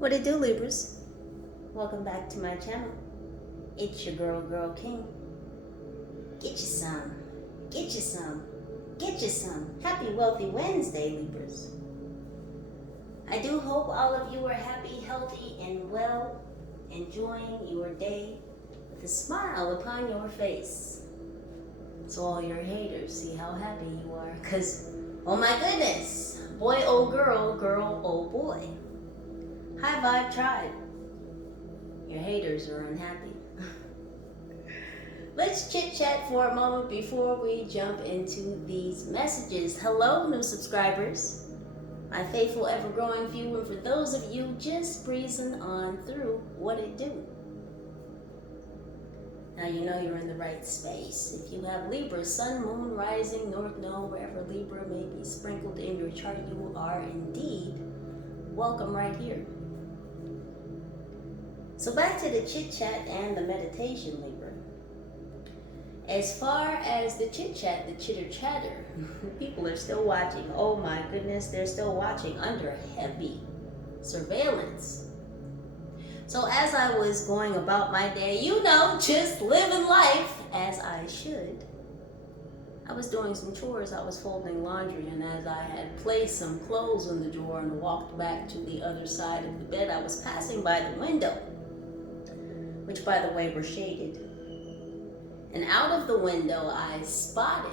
What it do, Libras? Welcome back to my channel. It's your girl King. Get you some. Get you some. Get you some. Happy Wealthy Wednesday, Libras. I do hope all of you are happy, healthy, and well, enjoying your day with a smile upon your face. So all your haters see how happy you are, because, oh my goodness, boy, oh girl, girl, oh boy. High Vibe Tribe. Your haters are unhappy. Let's chit chat for a moment before we jump into these messages. Hello, new subscribers. My faithful, ever-growing few, and for those of you just breezing on through, what it do? Now you know you're in the right space. If you have Libra, Sun, Moon, Rising, North Node, wherever Libra may be sprinkled in your chart, you are indeed welcome right here. So back to the chit-chat and the meditation, Libra. As far as the chit-chat, the chitter-chatter, people are still watching. Oh my goodness, they're still watching under heavy surveillance. So as I was going about my day, just living life as I should, I was doing some chores. I was folding laundry, and as I had placed some clothes in the drawer and walked back to the other side of the bed, I was passing by the window, which by the way were shaded. And out of the window, I spotted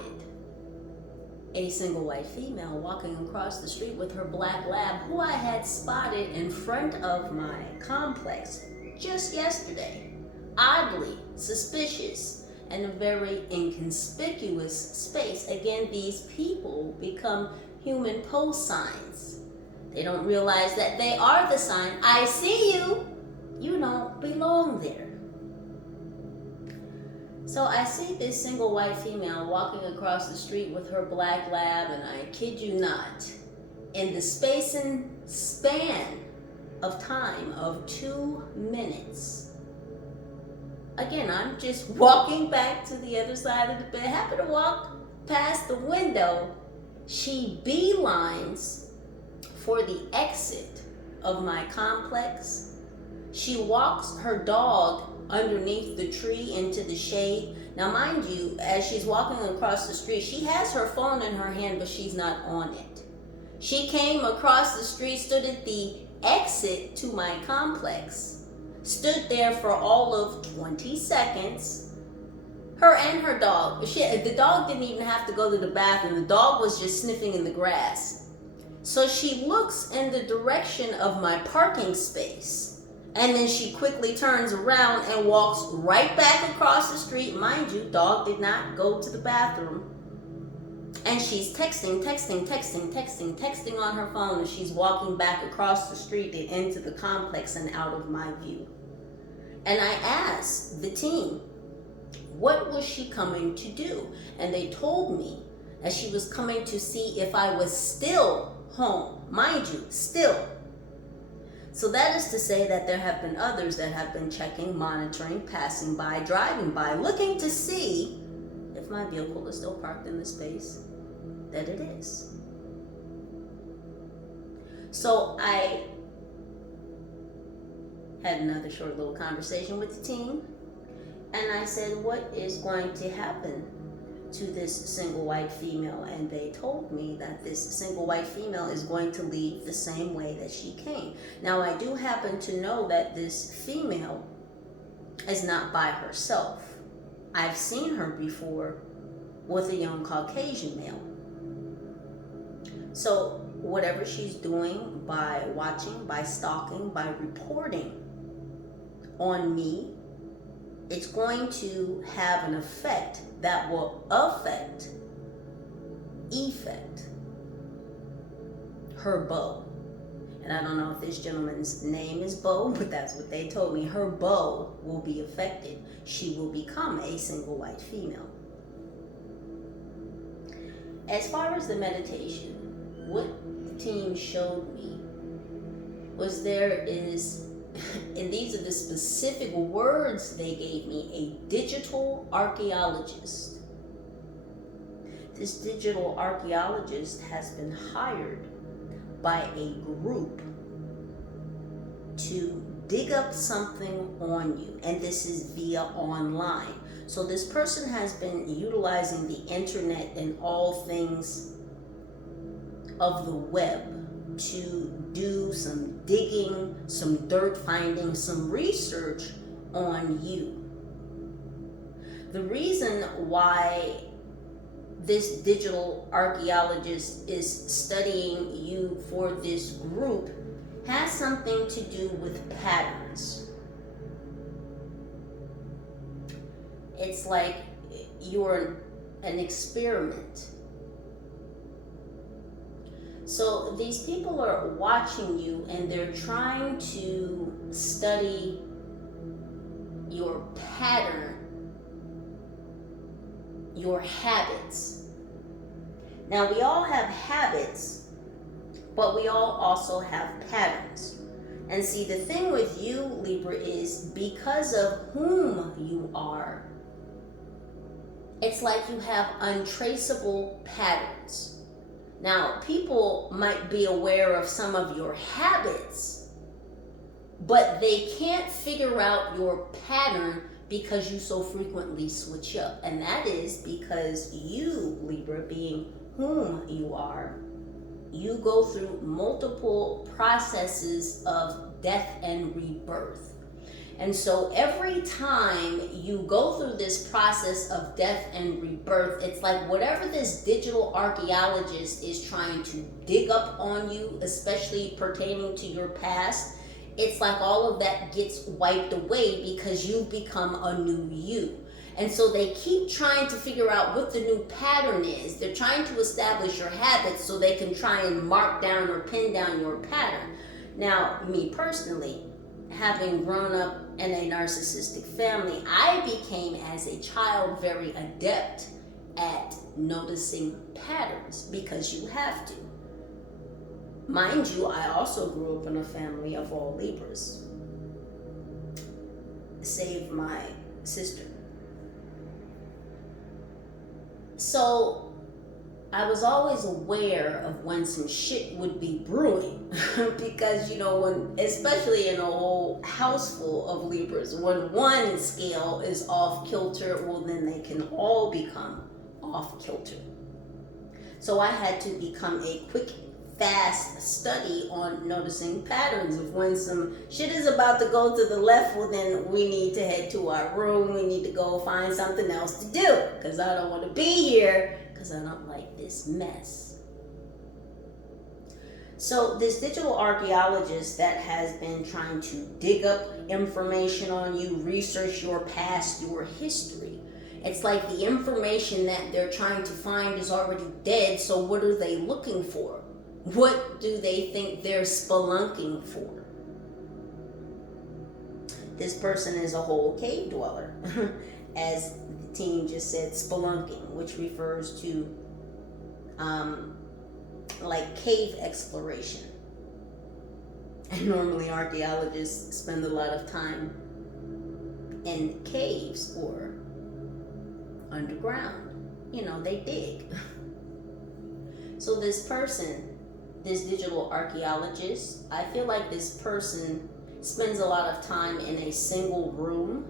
a single white female walking across the street with her black lab, who I had spotted in front of my complex just yesterday. Oddly suspicious and a very inconspicuous space. Again, these people become human post signs. They don't realize that they are the sign. I see you. You don't belong there. So I see this single white female walking across the street with her black lab, and I kid you not, in the space and span of time of 2 minutes. Again, I'm just walking back to the other side of the bed, happen to walk past the window. She beelines for the exit of my complex. She walks her dog underneath the tree into the shade. Now mind you, as she's walking across the street, she has her phone in her hand, but she's not on it. She came across the street, stood at the exit to my complex, stood there for all of 20 seconds. Her and her dog. The dog didn't even have to go to the bathroom. The dog was just sniffing in the grass. So she looks in the direction of my parking space, and then she quickly turns around and walks right back across the street. Mind you, dog did not go to the bathroom. And she's texting on her phone, and she's walking back across the street and into the complex and out of my view. And I asked the team, what was she coming to do? And they told me that she was coming to see if I was still home. Mind you, still. So that is to say that there have been others that have been checking, monitoring, passing by, driving by, looking to see if my vehicle is still parked in the space that it is. So I had another short little conversation with the team, and I said, what is going to happen to this single white female? And they told me that this single white female is going to leave the same way that she came. Now I do happen to know that this female is not by herself. I've seen her before with a young Caucasian male. So whatever she's doing, by watching, by stalking, by reporting on me, it's going to have an effect that will affect her beau. And I don't know if this gentleman's name is Beau, but that's what they told me. Her beau will be affected. She will become a single white female. As far as the meditation, what the team showed me was and these are the specific words they gave me, a digital archaeologist. This digital archaeologist has been hired by a group to dig up something on you, and this is via online. So this person has been utilizing the internet and all things of the web to do some digging, some dirt finding, some research on you. The reason why this digital archaeologist is studying you for this group has something to do with patterns. It's like you're an experiment. So these people are watching you and they're trying to study your pattern, your habits. Now, we all have habits, but we all also have patterns. And see, the thing with you, Libra, is because of whom you are, it's like you have untraceable patterns. Now, people might be aware of some of your habits, but they can't figure out your pattern because you so frequently switch up. And that is because you, Libra, being whom you are, you go through multiple processes of death and rebirth. And so every time you go through this process of death and rebirth, it's like whatever this digital archaeologist is trying to dig up on you, especially pertaining to your past, it's like all of that gets wiped away because you've become a new you. And so they keep trying to figure out what the new pattern is. They're trying to establish your habits so they can try and mark down or pin down your pattern. Now, me personally, having grown up in a narcissistic family, I became as a child very adept at noticing patterns because you have to. Mind you, I also grew up in a family of all Libras, save my sister. So I was always aware of when some shit would be brewing because, you know, when, especially in a whole house full of Libras, when one scale is off kilter, well, then they can all become off kilter. So I had to become a quick, fast study on noticing patterns of when some shit is about to go to the left, well, then we need to head to our room. We need to go find something else to do because I don't want to be here because I don't like this mess. So this digital archaeologist that has been trying to dig up information on you, research your past, your history, it's like the information that they're trying to find is already dead, so what are they looking for? What do they think they're spelunking for? This person is a whole cave dweller, as the team just said, spelunking, which refers to like cave exploration. And normally archaeologists spend a lot of time in caves or underground. You know, they dig. So this person, this digital archaeologist, I feel like this person spends a lot of time in a single room.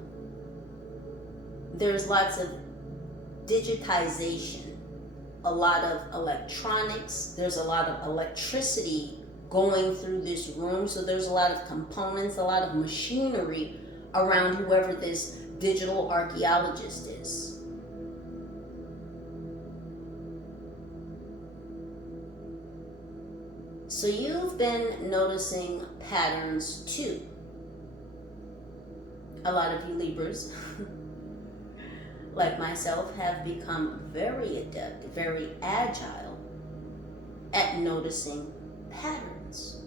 There's lots of digitization, a lot of electronics, there's a lot of electricity going through this room, so there's a lot of components, a lot of machinery around whoever this digital archaeologist is. So you've been noticing patterns too. A lot of you Libras, like myself, have become very adept, very agile at noticing patterns.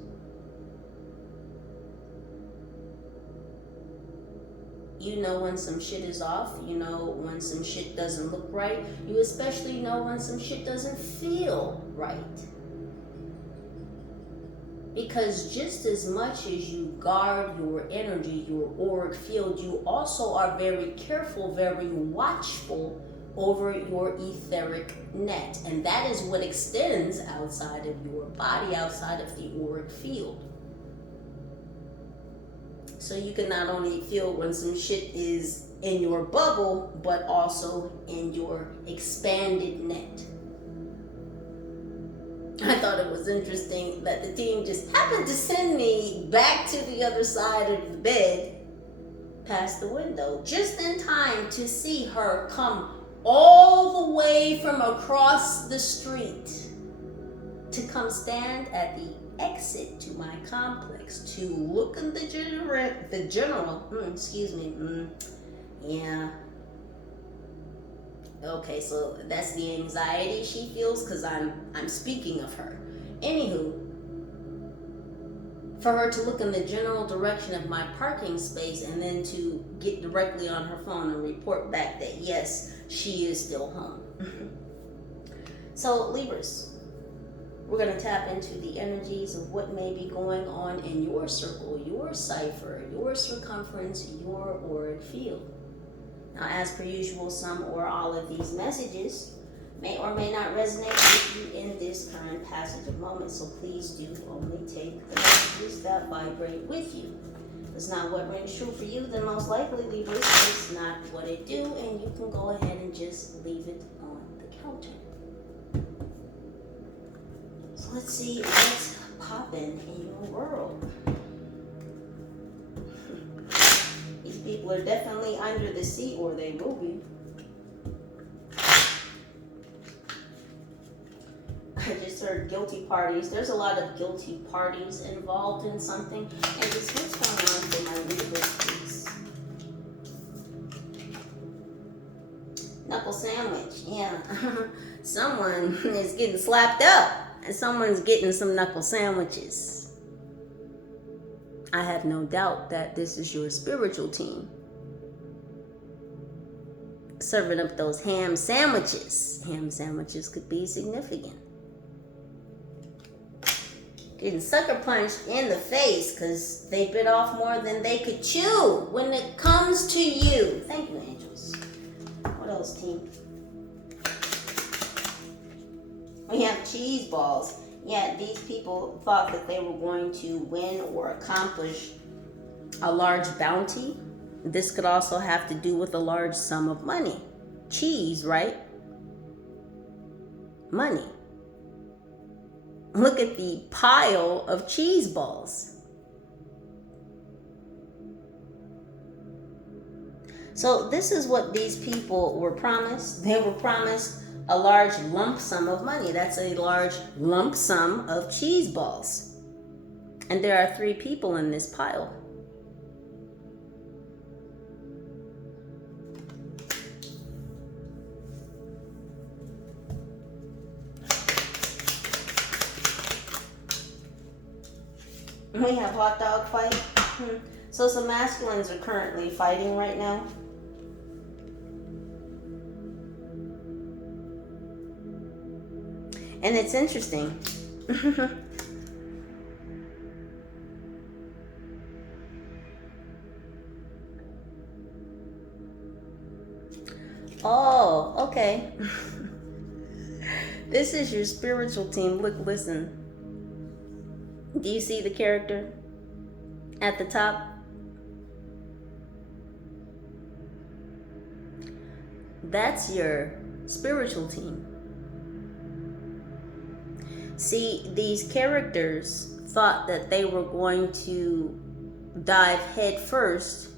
You know when some shit is off, you know when some shit doesn't look right, you especially know when some shit doesn't feel right. Because just as much as you guard your energy, your auric field, you also are very careful, very watchful over your etheric net. And that is what extends outside of your body, outside of the auric field. So you can not only feel when some shit is in your bubble, but also in your expanded net. I thought it was interesting that the team just happened to send me back to the other side of the bed, past the window, just in time to see her come all the way from across the street to come stand at the exit to my complex to look in the general, yeah. Okay, so that's the anxiety she feels because I'm speaking of her. Anywho, for her to look in the general direction of my parking space and then to get directly on her phone and report back that yes, she is still home. So Libras, we're going to tap into the energies of what may be going on in your circle, your cipher, your circumference, your auric field. Now, as per usual, some or all of these messages may or may not resonate with you in this current passage of moments, so please do only take the messages that vibrate with you. If it's not what rings true for you, then most likely, Libra, it's not what it do, and you can go ahead and just leave it on the counter. So let's see what's popping in your world. These people are definitely under the sea, or they will be. I just heard guilty parties. There's a lot of guilty parties involved in something. And just what's going on for my Libras, please? Knuckle sandwich, yeah. Someone is getting slapped up, and someone's getting some knuckle sandwiches. I have no doubt that this is your spiritual team serving up those ham sandwiches. Ham sandwiches could be significant. Getting sucker punched in the face because they bit off more than they could chew when it comes to you. Thank you, angels. What else, team? We have cheese balls. Yeah, these people thought that they were going to win or accomplish a large bounty. This could also have to do with a large sum of money. Cheese, right? Money. Look at the pile of cheese balls. So this is what these people were promised. They were promised a large lump sum of money. That's a large lump sum of cheese balls. And there are 3 people in this pile. We have hot dog fight. So some masculines are currently fighting right now. And it's interesting. Oh, okay. This is your spiritual team. Look, listen. Do you see the character at the top? That's your spiritual team. See, these characters thought that they were going to dive head first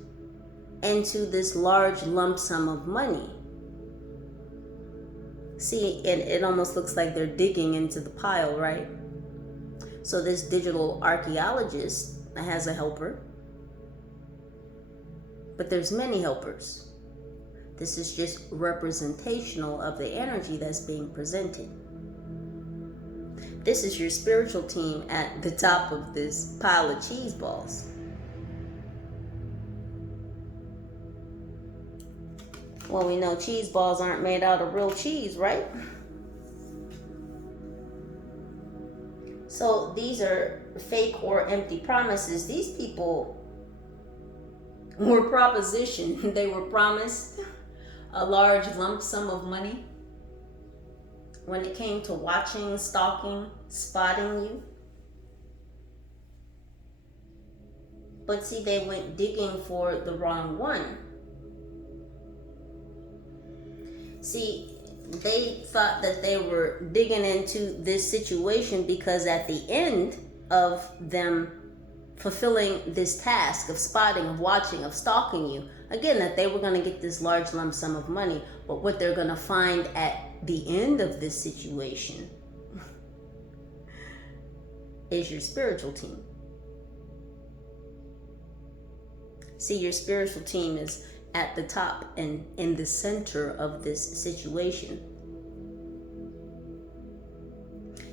into this large lump sum of money. See, it almost looks like they're digging into the pile, right? So this digital archaeologist has a helper, but there's many helpers. This is just representational of the energy that's being presented. This is your spiritual team at the top of this pile of cheese balls. Well, we know cheese balls aren't made out of real cheese, right? So these are fake or empty promises. These people were propositioned. They were promised a large lump sum of money. When it came to watching, stalking, spotting you, But see, they went digging for the wrong one. See, they thought that they were digging into this situation because at the end of them fulfilling this task of spotting, of watching, of stalking you, again, that they were going to get this large lump sum of money. But what they're going to find at the end of this situation is your spiritual team. See, your spiritual team is at the top and in the center of this situation.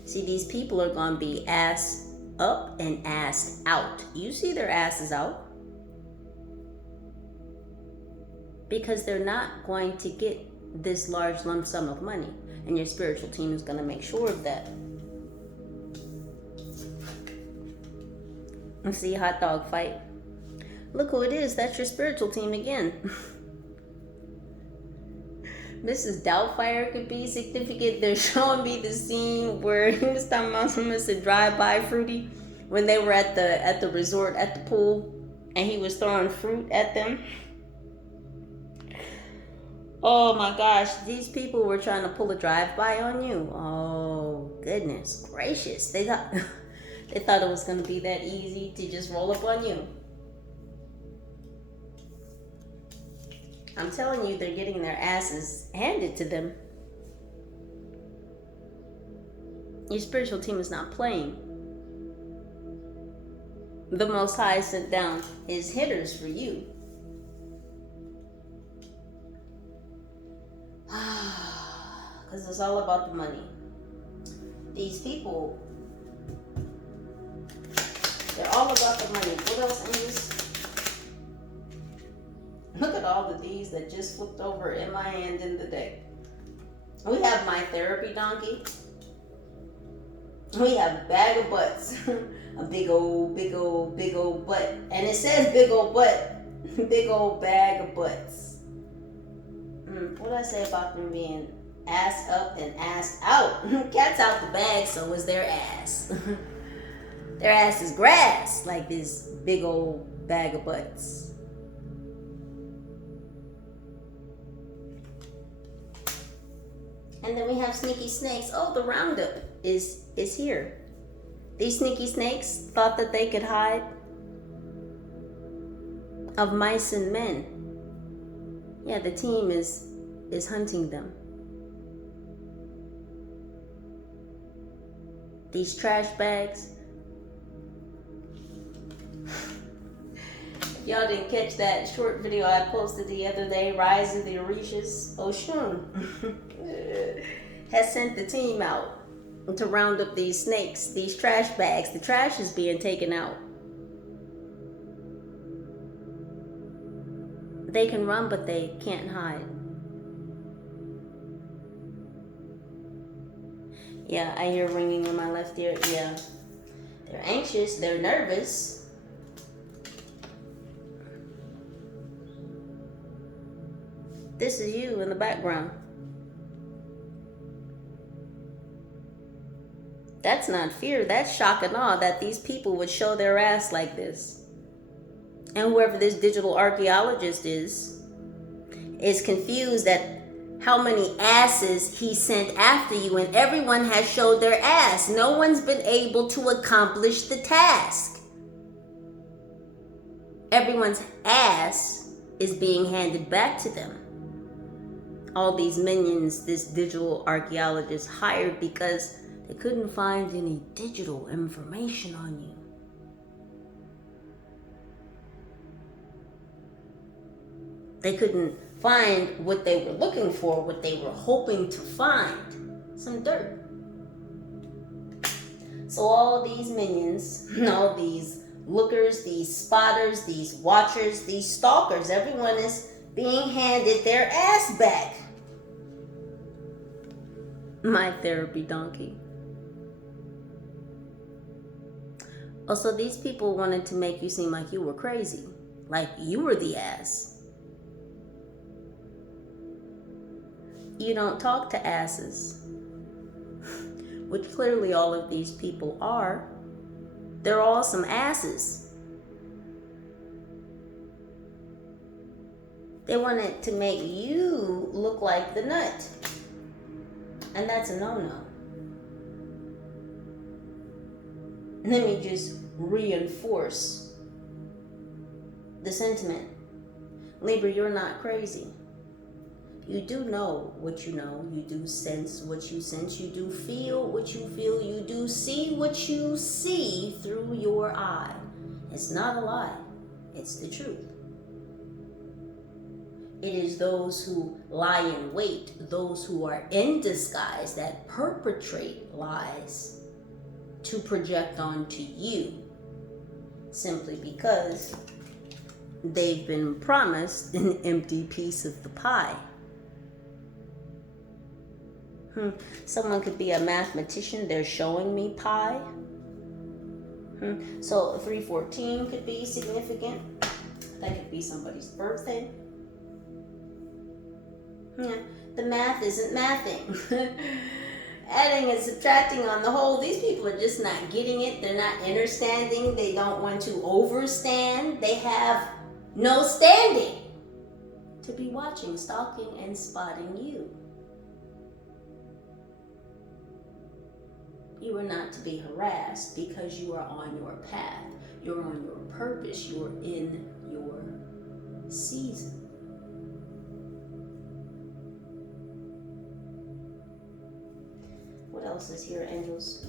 See, these people are going to be ass up and ass out. You see their asses out because they're not going to get this large lump sum of money, and your spiritual team is going to make sure of that. And see, hot dog fight. Look who it is. That's your spiritual team again. Mrs. Doubtfire could be significant. They're showing me the scene where he was talking about Mr. Drive-By Fruity when they were at the resort at the pool, and he was throwing fruit at them. Oh my gosh, these people were trying to pull a drive-by on you. Oh goodness gracious! They thought it was going to be that easy to just roll up on you. I'm telling you, they're getting their asses handed to them. Your spiritual team is not playing. The Most High sent down his hitters for you. Because it's all about the money. These people, they're all about the money. What else in this? Look at all the D's that just flipped over in my hand in the deck. We have my therapy donkey. We have a bag of butts. A big old butt. And it says big old butt. Big old bag of butts. What did I say about them being ass up and ass out? Cat's out the bag, so is their ass. Their ass is grass, like this big old bag of butts. And then we have sneaky snakes. Oh, the roundup is here. These sneaky snakes thought that they could hide of mice and men. Yeah, the team is hunting them. These trash bags. Y'all didn't catch that short video I posted the other day, Rise of the Orishas. Oshun has sent the team out to round up these snakes, these trash bags. The trash is being taken out. They can run, but they can't hide. Yeah, I hear ringing in my left ear. Yeah. They're anxious. They're nervous. This is you in the background. That's not fear. That's shock and awe that these people would show their ass like this. And whoever this digital archaeologist is confused at how many asses he sent after you, and everyone has showed their ass. No one's been able to accomplish the task. Everyone's ass is being handed back to them. All these minions this digital archaeologist hired because they couldn't find any digital information on you. They couldn't find what they were looking for, what they were hoping to find. Some dirt. So all these minions, all these lookers, these spotters, these watchers, these stalkers, everyone is being handed their ass back. My therapy donkey. Also, these people wanted to make you seem like you were crazy, like you were the ass. You don't talk to asses, which clearly all of these people are. They're all some asses. They wanted to make you look like the nut. And that's a no-no. Let me just reinforce the sentiment. Libra, you're not crazy. You do know what you know. You do sense what you sense. You do feel what you feel. You do see what you see through your eye. It's not a lie. It's the truth. It is those who lie in wait, those who are in disguise, that perpetrate lies to project onto you, simply because they've been promised an empty piece of the pie. Someone could be a mathematician. They're showing me pie. So 314 could be significant. That could be somebody's birthday. The math isn't mathing. Adding and subtracting on the whole, these people are just not getting it. They're not understanding. They don't want to overstand. They have no standing to be watching, stalking, and spotting you. You are not to be harassed because you are on your path. You're on your purpose. You're in your season. What else is here, angels?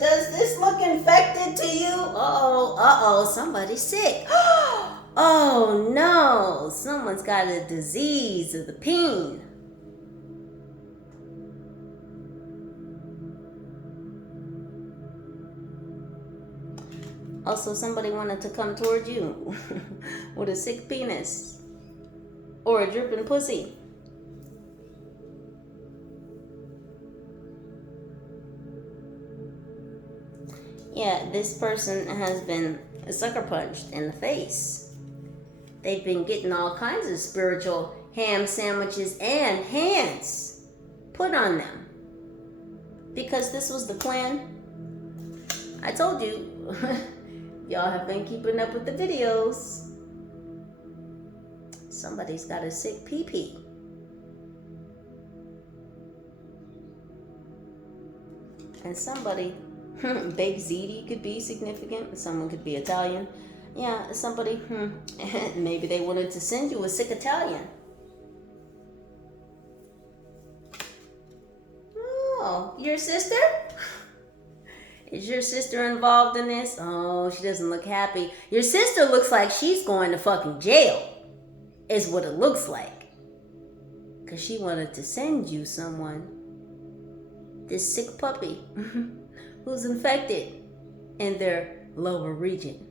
Does this look infected to you? Uh-oh, somebody's sick. Oh no, someone's got a disease of the peen. Also, somebody wanted to come toward you with a sick penis or a dripping pussy. Yeah, this person has been sucker punched in the face. They've been getting all kinds of spiritual ham sandwiches and hands put on them. Because this was the plan. I told you, y'all have been keeping up with the videos. Somebody's got a sick pee-pee. And somebody, baked ziti could be significant. Someone could be Italian. Yeah, somebody, maybe they wanted to send you a sick Italian. Oh, your sister? Is your sister involved in this? Oh, she doesn't look happy. Your sister looks like she's going to fucking jail, is what it looks like. Because she wanted to send you someone, this sick puppy, who's infected in their lower region.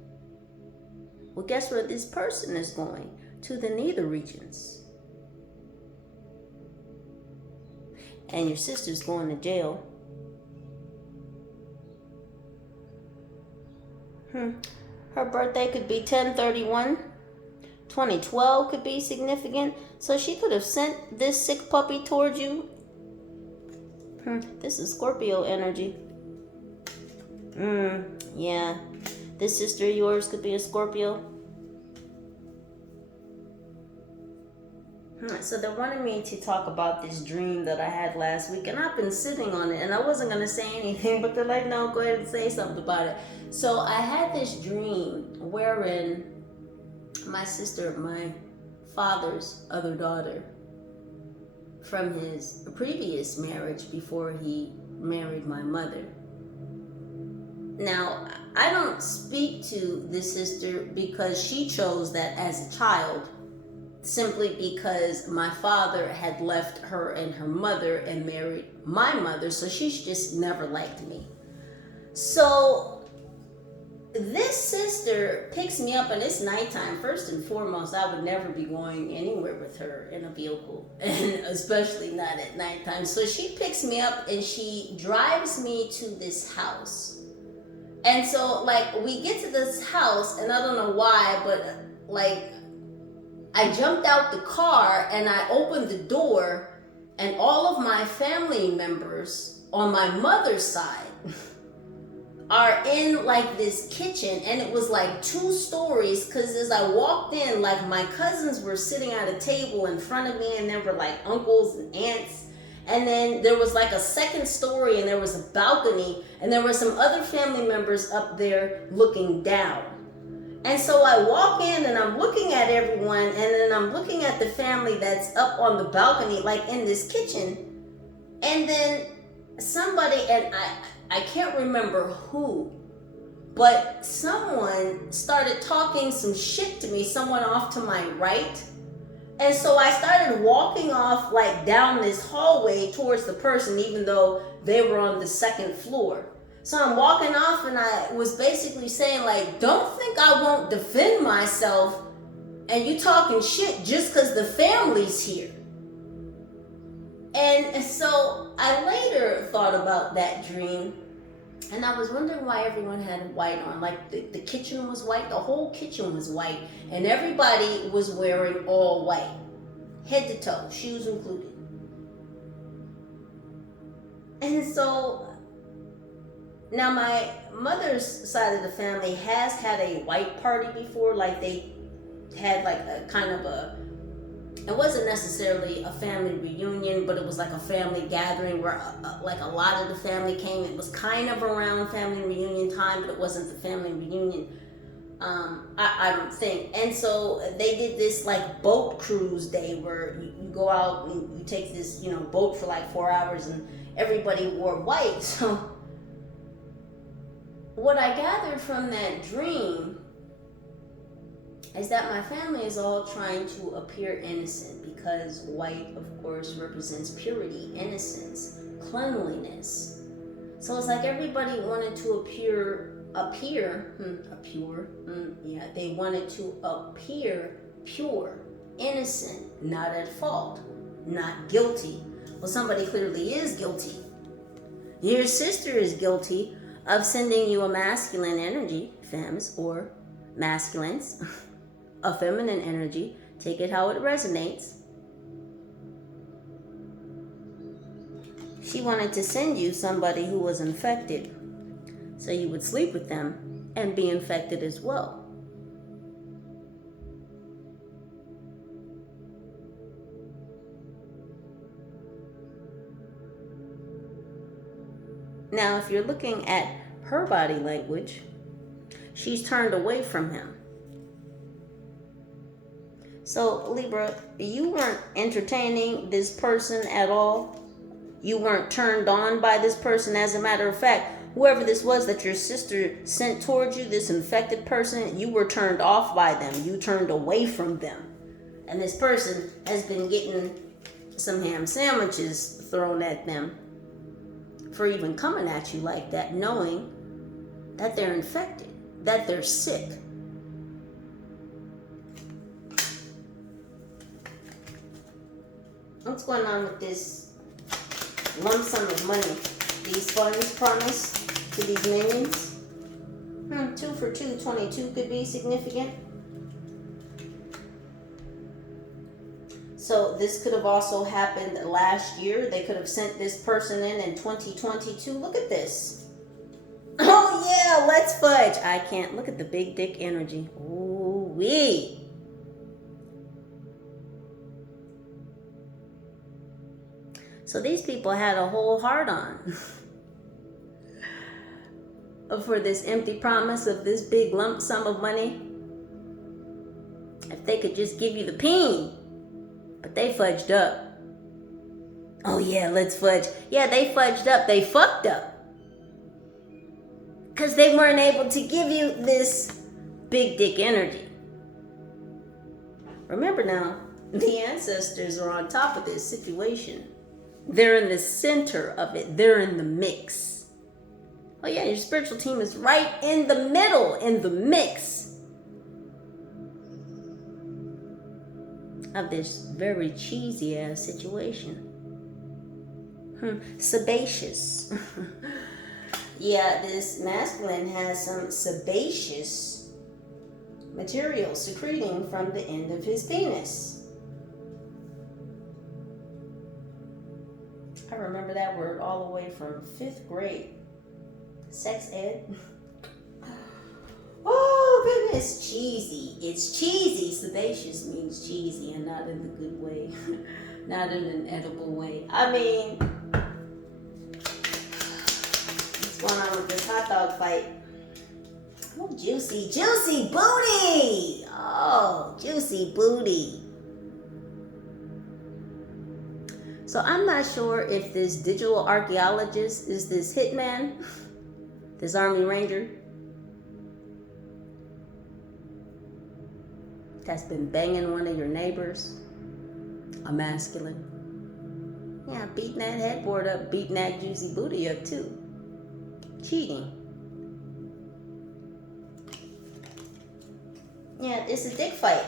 Well, guess where this person is going? To the nether regions. And your sister's going to jail. Her birthday could be 10/31. 2012 could be significant. So she could have sent this sick puppy towards you. This is Scorpio energy. Yeah. This sister of yours could be a Scorpio. So they wanted me to talk about this dream that I had last week, and I've been sitting on it, and I wasn't going to say anything, but they're like, no, go ahead and say something about it. So I had this dream wherein my sister, my father's other daughter, from his previous marriage before he married my mother. Now, I don't speak to this sister because she chose that as a child simply because my father had left her and her mother and married my mother, so she's just never liked me. So this sister picks me up, and it's nighttime. First and foremost, I would never be going anywhere with her in a vehicle, and especially not at nighttime. So she picks me up and she drives me to this house. And so, like, we get to this house, and I don't know why, but like, I jumped out the car and I opened the door, and all of my family members on my mother's side are in like this kitchen, and it was like 2 stories, because as I walked in, like, my cousins were sitting at a table in front of me, and there were like uncles and aunts, and then there was like a 2nd story, and there was a balcony, and there were some other family members up there looking down. And so I walk in and I'm looking at everyone, and then I'm looking at the family that's up on the balcony, like in this kitchen, and then somebody, and I can't remember who, but someone started talking some shit to me, someone off to my right. And so I started walking off, like, down this hallway towards the person, even though they were on the 2nd floor. So I'm walking off, and I was basically saying, like, don't think I won't defend myself, and you talking shit just because the family's here. And so I later thought about that dream, and I was wondering why everyone had white on. Like, the kitchen was white, the whole kitchen was white, and everybody was wearing all white, head to toe, shoes included. And so now my mother's side of the family has had a white party before. Like, they had like a kind of a, it wasn't necessarily a family reunion, but it was like a family gathering where like a lot of the family came. It was kind of around family reunion time, but it wasn't the family reunion, I don't think. And so they did this like boat cruise day where you go out and you take this, you know, boat for like 4 hours, and everybody wore white. So what I gathered from that dream is that my family is all trying to appear innocent, because white, of course, represents purity, innocence, cleanliness. So it's like everybody wanted to they wanted to appear pure, innocent, not at fault, not guilty. Well, somebody clearly is guilty. Your sister is guilty of sending you a masculine energy, femmes, or masculines, a feminine energy. Take it how it resonates. She wanted to send you somebody who was infected, so you would sleep with them and be infected as well. Now, if you're looking at her body language, she's turned away from him. So, Libra, you weren't entertaining this person at all. You weren't turned on by this person. As a matter of fact, whoever this was that your sister sent towards you, this infected person, you were turned off by them. You turned away from them. And this person has been getting some ham sandwiches thrown at them for even coming at you like that, knowing that they're infected, that they're sick. What's going on with this lump sum of money? These funds promised to these minions? 2 for 2, 22 could be significant. So this could have also happened last year. They could have sent this person in 2022. Look at this. Oh yeah, let's fudge. I can't. Look at the big dick energy. Ooh wee. So these people had a whole heart on for this empty promise of this big lump sum of money. If they could just give you the peen. But they fudged up. Oh yeah, let's fudge. Yeah, they fudged up. They fucked up. Because they weren't able to give you this big dick energy. Remember now, The ancestors are on top of this situation. They're in the center of it. They're in the mix. Oh yeah, your spiritual team is right in the middle, in the mix of this very cheesy ass situation. Sebaceous. Yeah, this masculine has some sebaceous material secreting from the end of his penis. I remember that word all the way from 5th grade. Sex ed. Oh goodness, cheesy. It's cheesy. Sebaceous means cheesy, and not in the good way. Not in an edible way. I mean, what's going on with this hot dog fight? Oh, juicy, juicy booty. Oh, juicy booty. So I'm not sure if this digital archaeologist is this hitman, this army ranger that's been banging one of your neighbors, a masculine. Yeah, beating that headboard up, beating that juicy booty up too. Cheating. Yeah, it's a dick fight.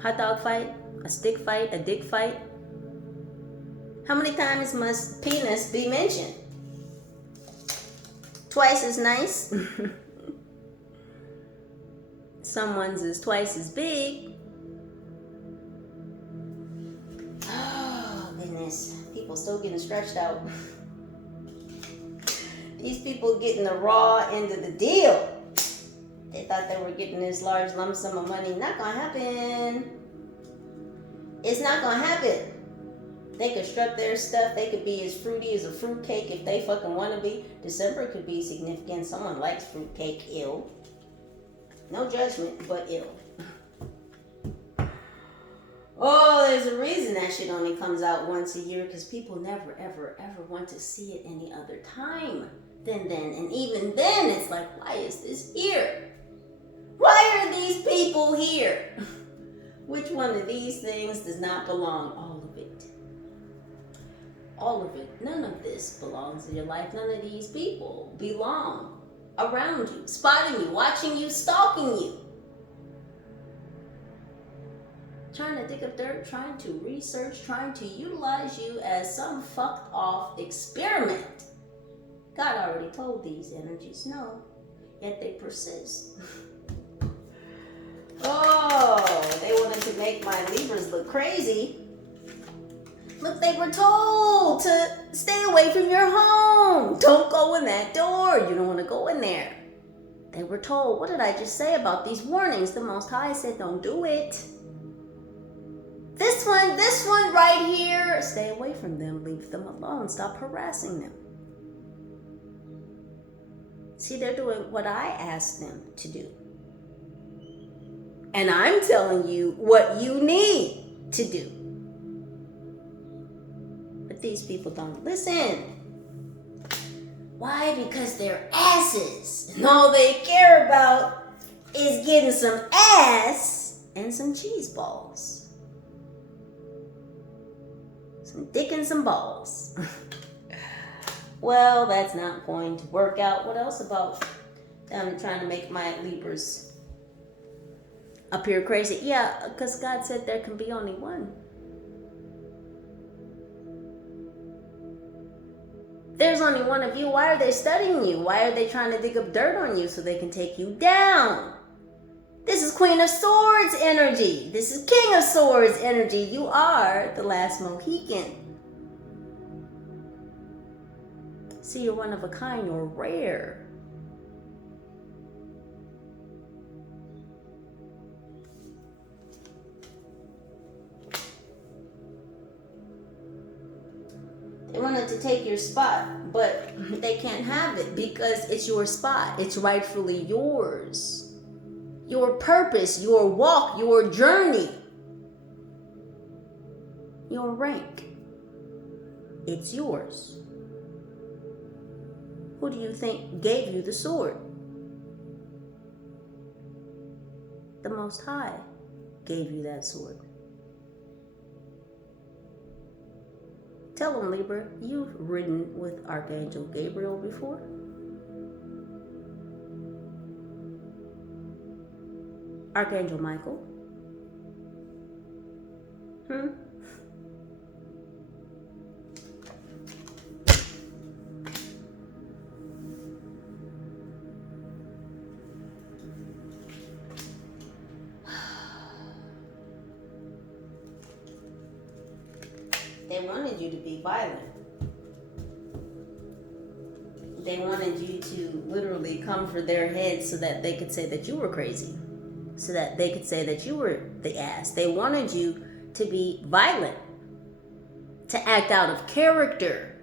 Hot dog fight, a stick fight, a dick fight. How many times must penis be mentioned? Twice as nice. Someone's is twice as big. Oh, goodness. People still getting stretched out. These people getting the raw end of the deal. They thought they were getting this large lump sum of money. Not gonna happen. It's not gonna happen. They could strut their stuff. They could be as fruity as a fruitcake if they fucking want to be. December could be significant. Someone likes fruitcake. Ill. No judgment, but ill. Oh, there's a reason that shit only comes out once a year, because people never, ever, ever want to see it any other time than then. And even then, it's like, why is this here? Why are these people here? Which one of these things does not belong? All of it. All of it. None of this belongs in your life. None of these people belong around you, spotting you, watching you, stalking you. Trying to dig up dirt, trying to research, trying to utilize you as some fucked off experiment. God already told these energies no, yet they persist. Oh, they wanted to make my Libras look crazy. Look, they were told to stay away from your home. Don't go in that door. You don't want to go in there. They were told, what did I just say about these warnings? The Most High said, don't do it. This one right here, stay away from them. Leave them alone. Stop harassing them. See, they're doing what I asked them to do. And I'm telling you what you need to do. But these people don't listen. Why? Because they're asses. And all they care about is getting some ass and some cheese balls. Some dick and some balls. Well, that's not going to work out. What else about them trying to make my Libras appear crazy? Yeah, because God said there can be only one. There's only one of you. Why are they studying you? Why are they trying to dig up dirt on you so they can take you down? This is Queen of Swords energy. This is King of Swords energy. You are the last Mohican. See, you're one of a kind. You're rare. They wanted to take your spot, but they can't have it because it's your spot. It's rightfully yours. Your purpose, your walk, your journey, your rank. It's yours. Who do you think gave you the sword? The Most High gave you that sword. Tell them, Libra, you've ridden with Archangel Gabriel before. Archangel Michael. They wanted you to be violent. They wanted you to literally come for their heads so that they could say that you were crazy. So that they could say that you were the ass. They wanted you to be violent. To act out of character.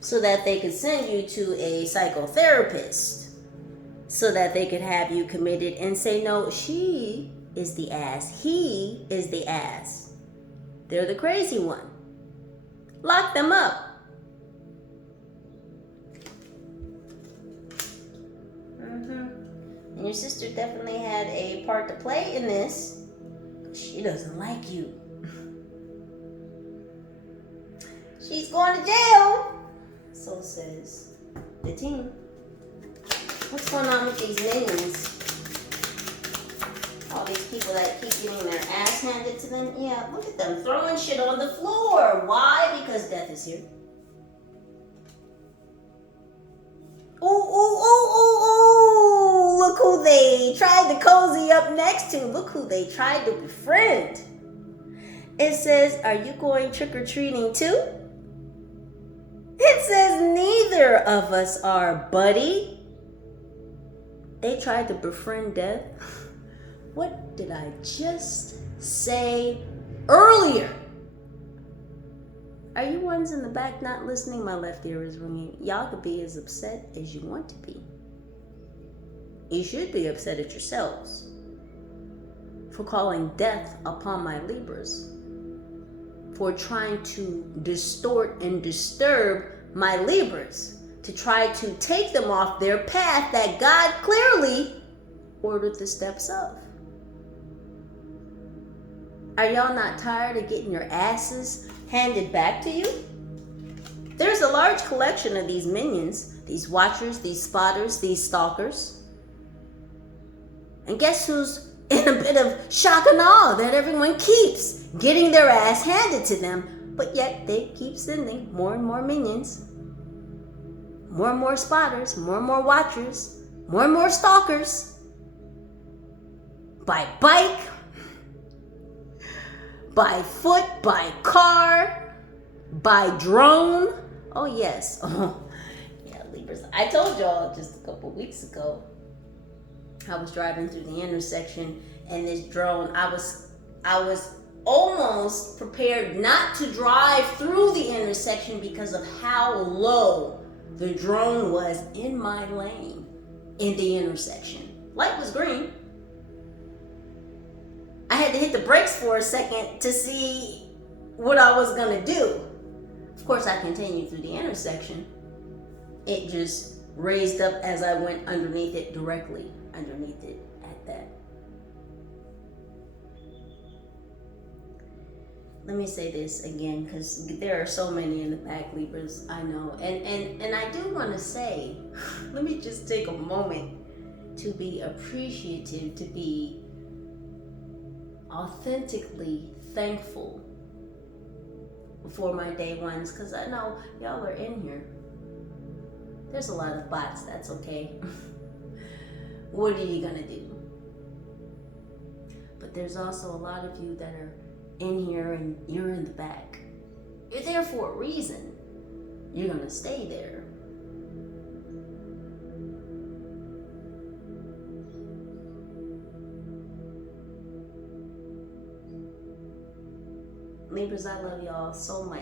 So that they could send you to a psychotherapist. So that they could have you committed and say, no, she is the ass. He is the ass. They're the crazy one. Lock them up. And your sister definitely had a part to play in this. She doesn't like you. She's going to jail. So says the team. What's going on with these minions? All these people that keep getting their ass handed to them. Yeah, look at them throwing shit on the floor. Why? Because death is here. Ooh, ooh, ooh, ooh, ooh. Look who they tried to cozy up next to. Look who they tried to befriend. It says, are you going trick-or-treating too? It says neither of us are, buddy. They tried to befriend death. What did I just say earlier? Are you ones in the back not listening? My left ear is ringing. Y'all could be as upset as you want to be. You should be upset at yourselves for calling death upon my Libras, for trying to distort and disturb my Libras, to try to take them off their path that God clearly ordered the steps of. Are y'all not tired of getting your asses handed back to you? There's a large collection of these minions, these watchers, these spotters, these stalkers. And guess who's in a bit of shock and awe that everyone keeps getting their ass handed to them, but yet they keep sending more and more minions, more and more spotters, more and more watchers, more and more stalkers, by bike, by foot, by car, by drone. Oh yes. Oh yeah, Libras. I told y'all just a couple weeks ago, I was driving through the intersection and this drone, I was almost prepared not to drive through the intersection because of how low the drone was in my lane in the intersection. Light was green. I had to hit the brakes for a second to see what I was gonna do. Of course, I continued through the intersection. It just raised up as I went underneath it, directly underneath it at that. Let me say this again, because there are so many in the back, Libras, I know. And I do want to say, let me just take a moment to be appreciative, to be authentically thankful for my day ones, because I know y'all are in here. There's a lot of bots, that's okay. What are you gonna do? But there's also a lot of you that are in here and you're in the back. You're there for a reason. You're gonna stay there. Libras, I love y'all so much.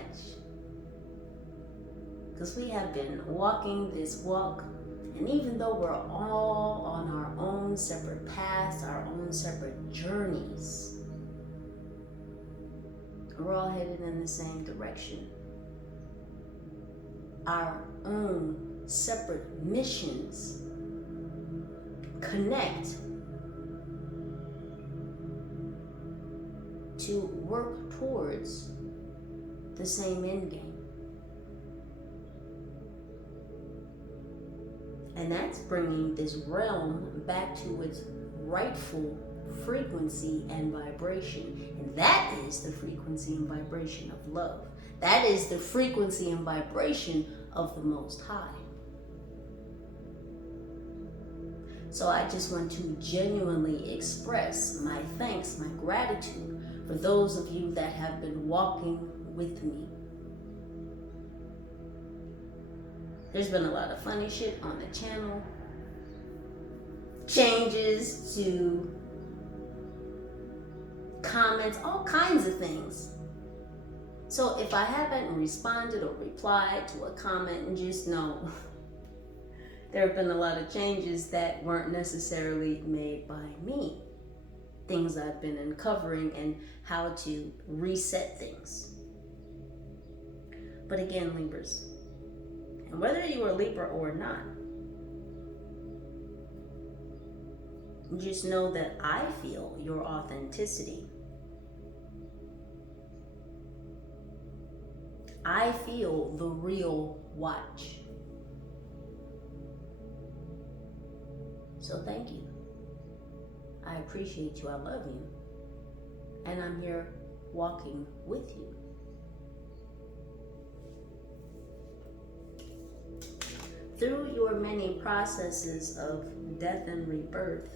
Because we have been walking this walk, and even though we're all on our own separate paths, our own separate journeys, we're all headed in the same direction. Our own separate missions connect to work towards the same end game. And that's bringing this realm back to its rightful frequency and vibration. And that is the frequency and vibration of love. That is the frequency and vibration of the Most High. So I just want to genuinely express my thanks, my gratitude for those of you that have been walking with me. There's been a lot of funny shit on the channel. Changes to comments, all kinds of things. So if I haven't responded or replied to a comment, just know there have been a lot of changes that weren't necessarily made by me. Things I've been uncovering and how to reset things. But again, Libras, and whether you are Libra or not, just know that I feel your authenticity. I feel the real watch. So thank you. I appreciate you. I love you. And I'm here walking with you. Through your many processes of death and rebirth,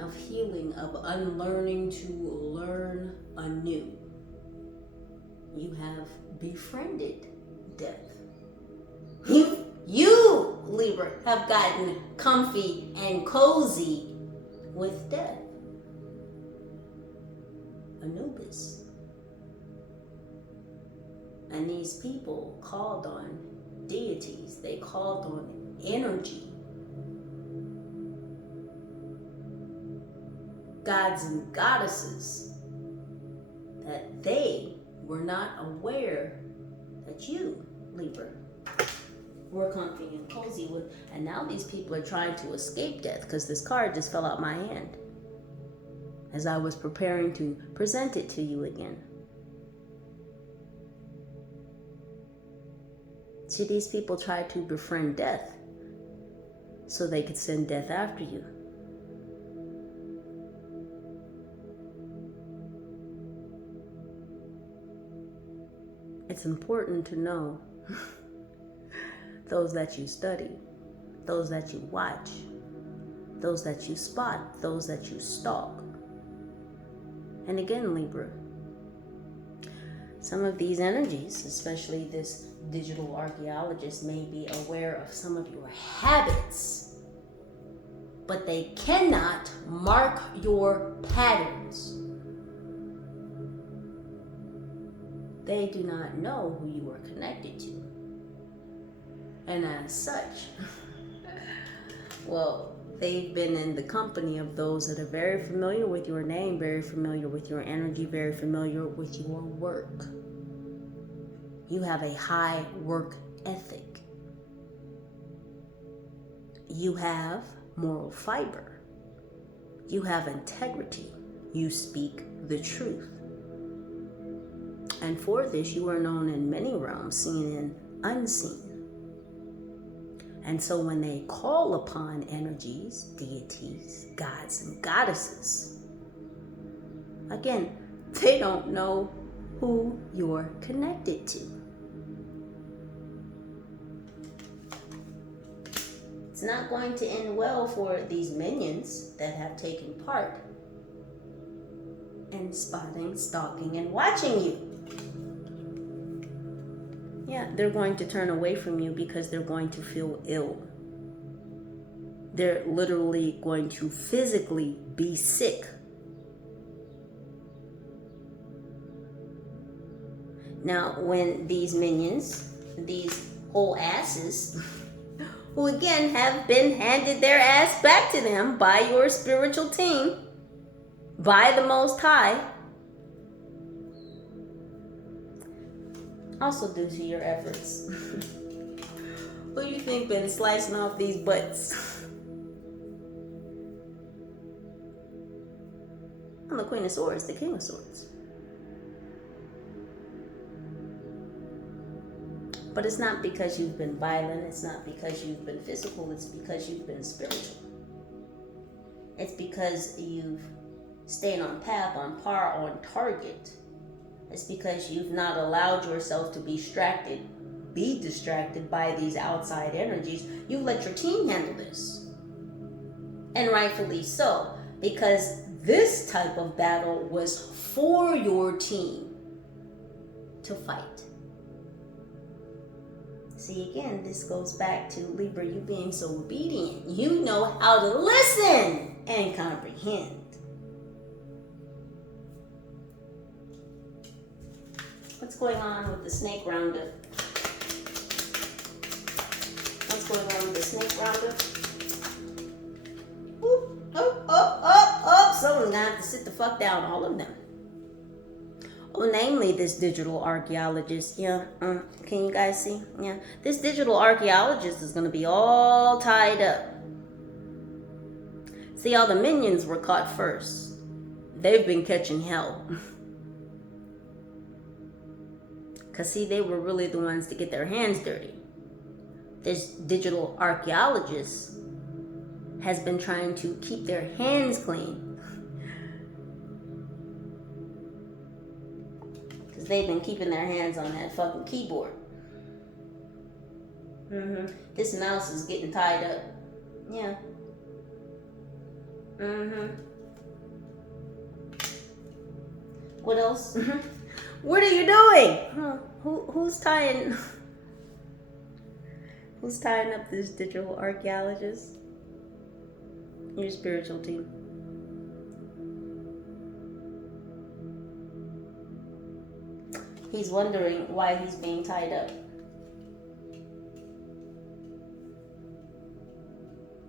of healing, of unlearning to learn anew, you have befriended death. You, Libra, have gotten comfy and cozy with death. Anubis. And these people called on deities. They called on energy. Gods and goddesses that they were not aware that you, Libra, were comfy and cozy with. And now these people are trying to escape death because this card just fell out my hand as I was preparing to present it to you again. See, these people tried to befriend death so they could send death after you. It's important to know those that you study, those that you watch, those that you spot, those that you stalk. And again, Libra, some of these energies, especially this digital archaeologist, may be aware of some of your habits, but they cannot mark your patterns. They do not know who you are connected to. And as such, well, they've been in the company of those that are very familiar with your name, very familiar with your energy, very familiar with your work. You have a high work ethic. You have moral fiber. You have integrity. You speak the truth. And for this, you are known in many realms, seen and unseen. And so when they call upon energies, deities, gods, and goddesses, again, they don't know who you're connected to. It's not going to end well for these minions that have taken part in spotting, stalking, and watching you. Yeah, they're going to turn away from you because they're going to feel ill. They're literally going to physically be sick. Now, when these minions, these whole asses, who again have been handed their ass back to them by your spiritual team, by the Most High, also due to your efforts. Who you think been slicing off these butts? And the Queen of Swords, the King of Swords. But it's not because you've been violent. It's not because you've been physical. It's because you've been spiritual. It's because you've stayed on path, on par, on target. It's because you've not allowed yourself to be distracted by these outside energies. You've let your team handle this. And rightfully so, because this type of battle was for your team to fight. See, again, this goes back to Libra, you being so obedient. You know how to listen and comprehend. What's going on with the snake roundup? What's going on with the snake roundup? Someone's gonna have to sit the fuck down, all of them. Oh, namely this digital archaeologist. Yeah, can you guys see? Yeah, this digital archaeologist is gonna be all tied up. See, all the minions were caught first. They've been catching hell. Because, see, they were really the ones to get their hands dirty. This digital archaeologist has been trying to keep their hands clean. Because they've been keeping their hands on that fucking keyboard. This mouse is getting tied up. Yeah. What else? What are you doing? Who's tying up this digital archaeologist? Your spiritual team. He's wondering why he's being tied up.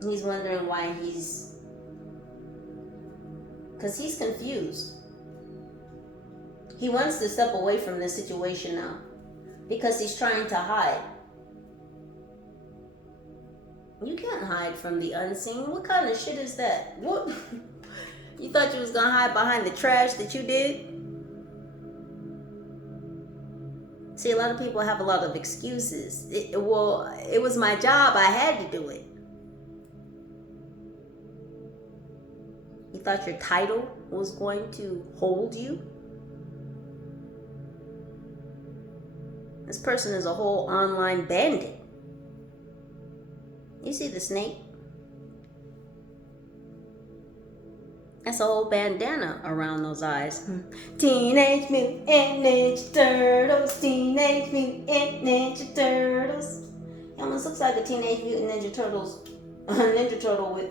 He's wondering why because he's confused. He wants to step away from this situation now because he's trying to hide. You can't hide from the unseen. What kind of shit is that? What? You thought you was gonna hide behind the trash that you did? See, a lot of people have a lot of excuses. It was my job. I had to do it. You thought your title was going to hold you? This person is a whole online bandit. You see the snake? That's a whole bandana around those eyes. Teenage Mutant Ninja Turtles, Teenage Mutant Ninja Turtles. It almost looks like a Teenage Mutant Ninja Turtles, a Ninja Turtle with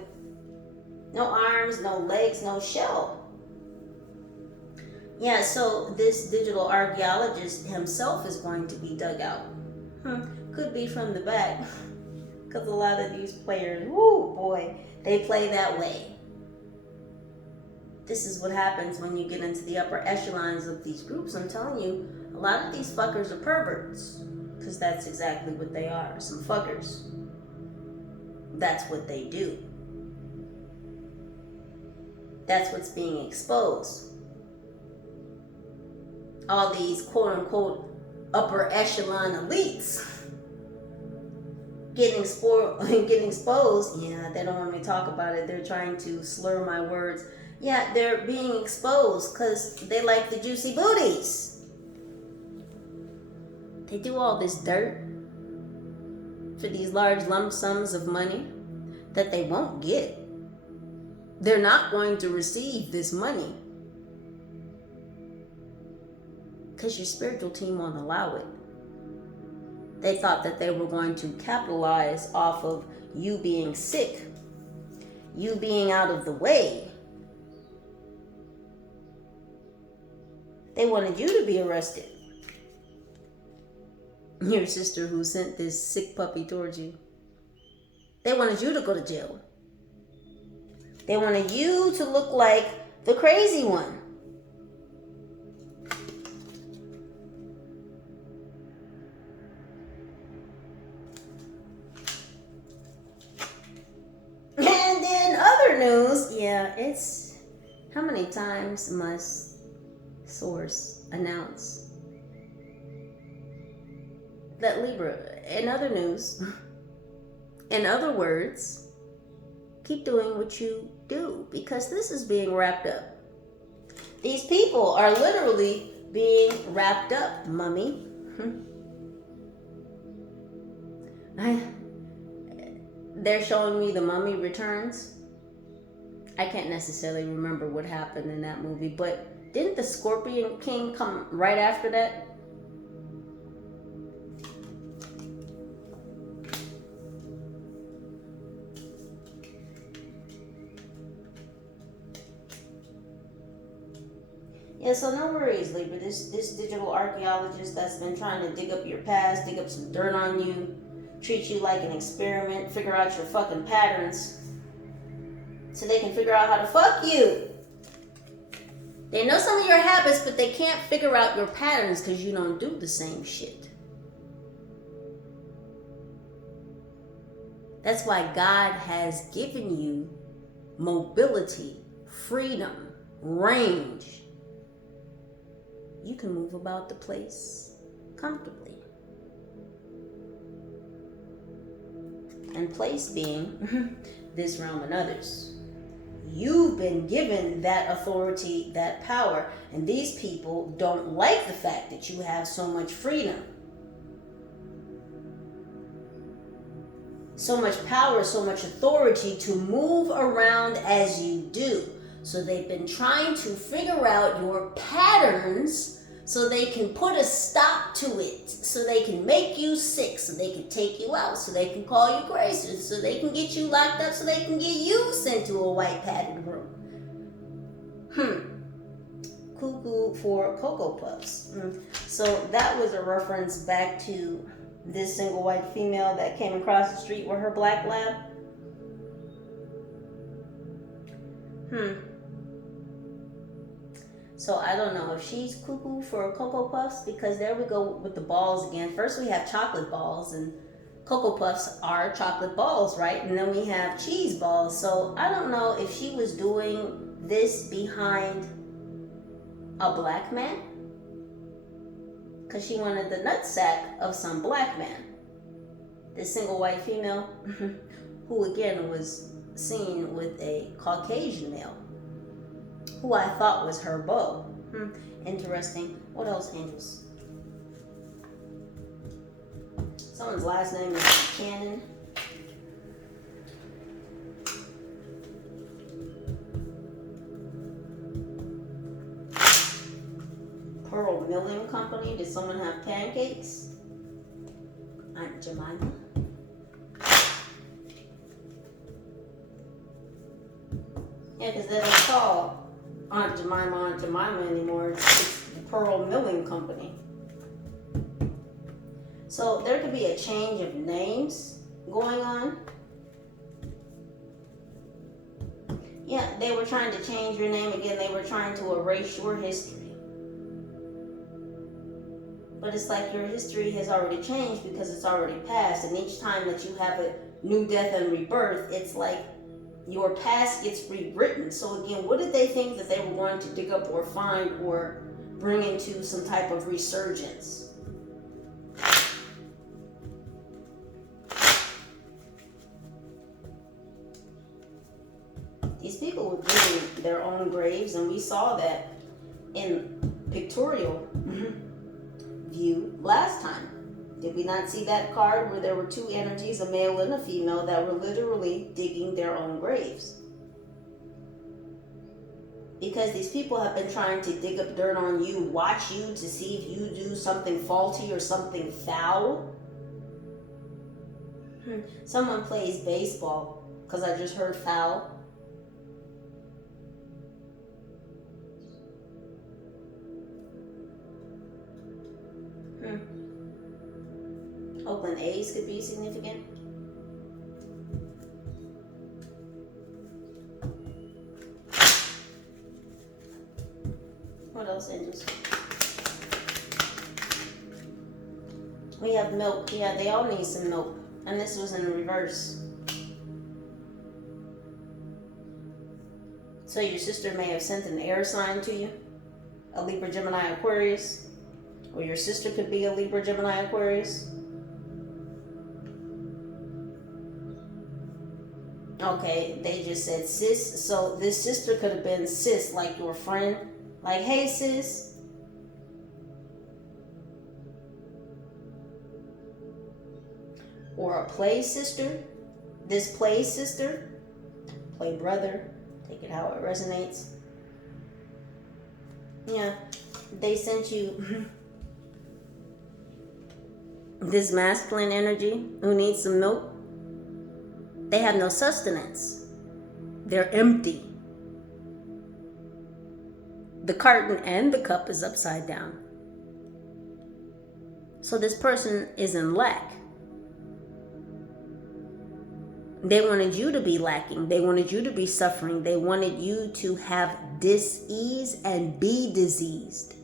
no arms, no legs, no shell. Yeah, so this digital archaeologist himself is going to be dug out. Could be from the back. Because a lot of these players, whoo boy, they play that way. This is what happens when you get into the upper echelons of these groups. I'm telling you, a lot of these fuckers are perverts. Because that's exactly what they are, some fuckers. That's what they do. That's what's being exposed. All these quote-unquote upper echelon elites getting exposed. Yeah, they don't want me to talk about it. They're trying to slur my words. Yeah, they're being exposed because they like the juicy booties. They do all this dirt for these large lump sums of money that they won't get. They're not going to receive this money because your spiritual team won't allow it. They thought that they were going to capitalize off of you being sick, you being out of the way. They wanted you to be arrested. Your sister who sent this sick puppy towards you. They wanted you to go to jail. They wanted you to look like the crazy one. And in other news, yeah, it's How many times must Source announce that Libra, in other news, in other words, keep doing what you do, because this is being wrapped up. These people are literally being wrapped up, mummy. They're showing me The Mummy Returns. I can't necessarily remember what happened in that movie, but didn't the Scorpion King come right after that? Yeah, so no worries, Libra. This digital archaeologist that's been trying to dig up your past, dig up some dirt on you, treat you like an experiment, figure out your fucking patterns, so they can figure out how to fuck you. They know some of your habits, but they can't figure out your patterns because you don't do the same shit. That's why God has given you mobility, freedom, range. You can move about the place comfortably. And place being this realm and others. You've been given that authority, that power, and these people don't like the fact that you have so much freedom. So much power, so much authority to move around as you do. So they've been trying to figure out your patterns so they can put a stop to it, so they can make you sick, so they can take you out, so they can call you crazy, so they can get you locked up, so they can get you sent to a white padded room. Cuckoo for Cocoa Puffs. So that was a reference back to this single white female that came across the street with her black lab. So I don't know if she's cuckoo for Cocoa Puffs, because there we go with the balls again. First we have chocolate balls, and Cocoa Puffs are chocolate balls, right? And then we have cheese balls. So I don't know if she was doing this behind a black man, because she wanted the nutsack of some black man. This single white female, who again was seen with a Caucasian male, who I thought was her beau. Interesting. What else, angels? Someone's last name is Cannon. Pearl Milling Company. Did someone have pancakes? Aunt Jemima. Yeah, because they don't call Aunt Jemima anymore. It's the Pearl Milling Company. So there could be a change of names going on. Yeah, they were trying to change your name again. They were trying to erase your history. But it's like your history has already changed because it's already passed. And each time that you have a new death and rebirth, it's like your past gets rewritten. So again, what did they think that they were going to dig up or find or bring into some type of resurgence? These people were digging their own graves, and we saw that in pictorial view last time. Did we not see that card where there were two energies, a male and a female, that were literally digging their own graves? Because these people have been trying to dig up dirt on you, watch you to see if you do something faulty or something foul. Someone plays baseball, because I just heard foul. Oakland A's could be significant. What else, angels? We have milk. Yeah, they all need some milk. And this was in reverse. So your sister may have sent an air sign to you, a Libra, Gemini, Aquarius, or your sister could be a Libra, Gemini, Aquarius. Okay, they just said sis, so this sister could have been sis, like your friend, like, hey sis. Or a play sister, this play sister, play brother, take it how it resonates. Yeah, they sent you this masculine energy who needs some milk. They have no sustenance. They're empty. The carton and the cup is upside down. So this person is in lack. They wanted you to be lacking. They wanted you to be suffering. They wanted you to have dis-ease and be diseased.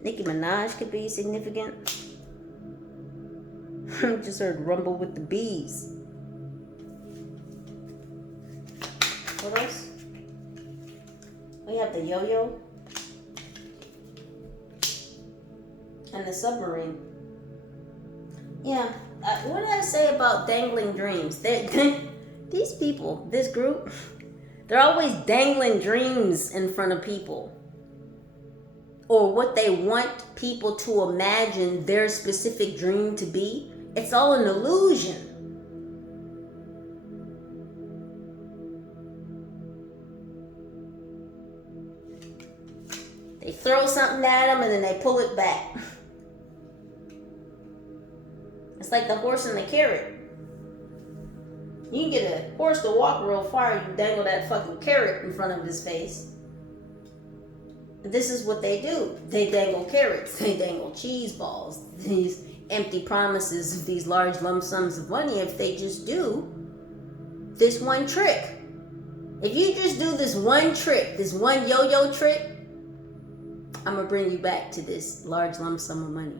Nicki Minaj could be significant. Just heard rumble with the bees. What else? We have the yo-yo and the submarine. Yeah, what did I say about dangling dreams? These people, this group, they're always dangling dreams in front of people, or what they want people to imagine their specific dream to be. It's all an illusion. They throw something at them and then they pull it back. It's like the horse and the carrot. You can get a horse to walk real far, you dangle that fucking carrot in front of his face. This is what they do. They dangle carrots. They dangle cheese balls. These empty promises of these large lump sums of money if they just do this one trick. If you just do this one trick, this one yo-yo trick, I'm going to bring you back to this large lump sum of money.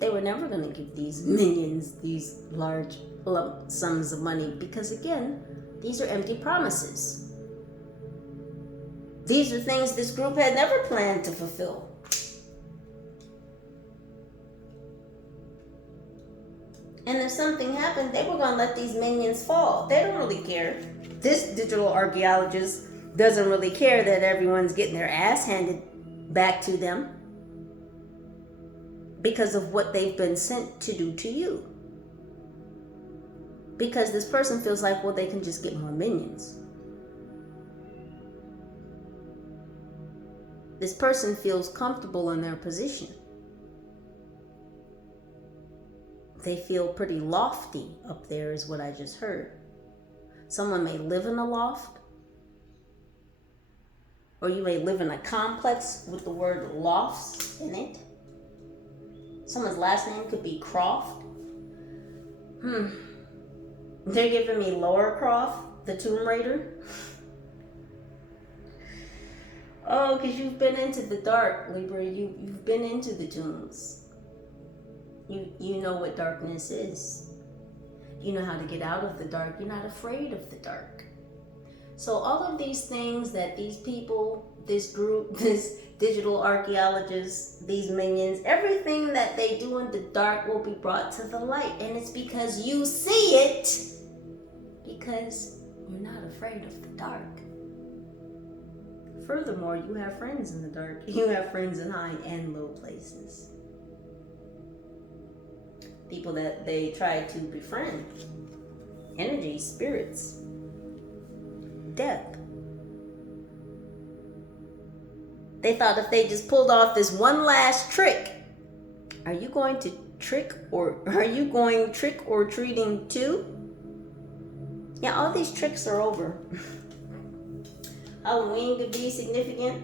They were never going to give these minions these large lump sums of money because, again, these are empty promises. These are things this group had never planned to fulfill. And if something happened, they were going to let these minions fall. They don't really care. This digital archaeologist doesn't really care that everyone's getting their ass handed back to them because of what they've been sent to do to you. Because this person feels like, well, they can just get more minions. This person feels comfortable in their position. They feel pretty lofty up there is what I just heard. Someone may live in a loft, or you may live in a complex with the word lofts in it. Someone's last name could be Croft. They're giving me Laura Croft, the Tomb Raider. Oh, because you've been into the dark, Libra. You've been into the tombs. You know what darkness is. You know how to get out of the dark. You're not afraid of the dark. So all of these things that these people, this group, this digital archaeologists, these minions, everything that they do in the dark will be brought to the light. And it's because you see it. Because you're not afraid of the dark. Furthermore, you have friends in the dark. You have friends in high and low places. People that they try to befriend. Energy, spirits, death. They thought if they just pulled off this one last trick, are you going trick or treating too? Yeah, all these tricks are over. Halloween could be significant.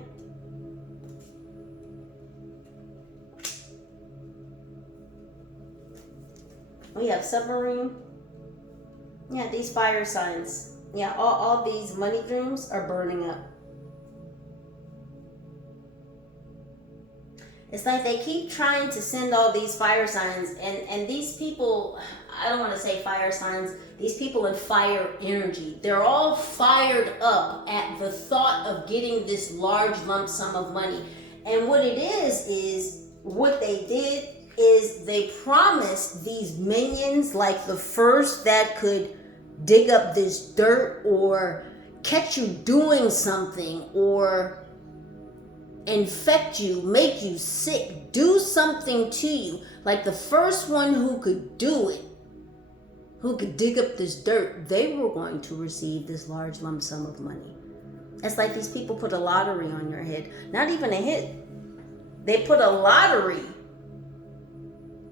We have submarine. Yeah, these fire signs. Yeah, all these money dreams are burning up. It's like they keep trying to send all these fire signs, and these people, I don't want to say fire signs, these people in fire energy, they're all fired up at the thought of getting this large lump sum of money. And what it is what they did is they promised these minions, like the first that could dig up this dirt or catch you doing something or infect you, make you sick, do something to you, like the first one who could do it, who could dig up this dirt, they were going to receive this large lump sum of money. It's like these people put a lottery on your head. Not even a hit. They put a lottery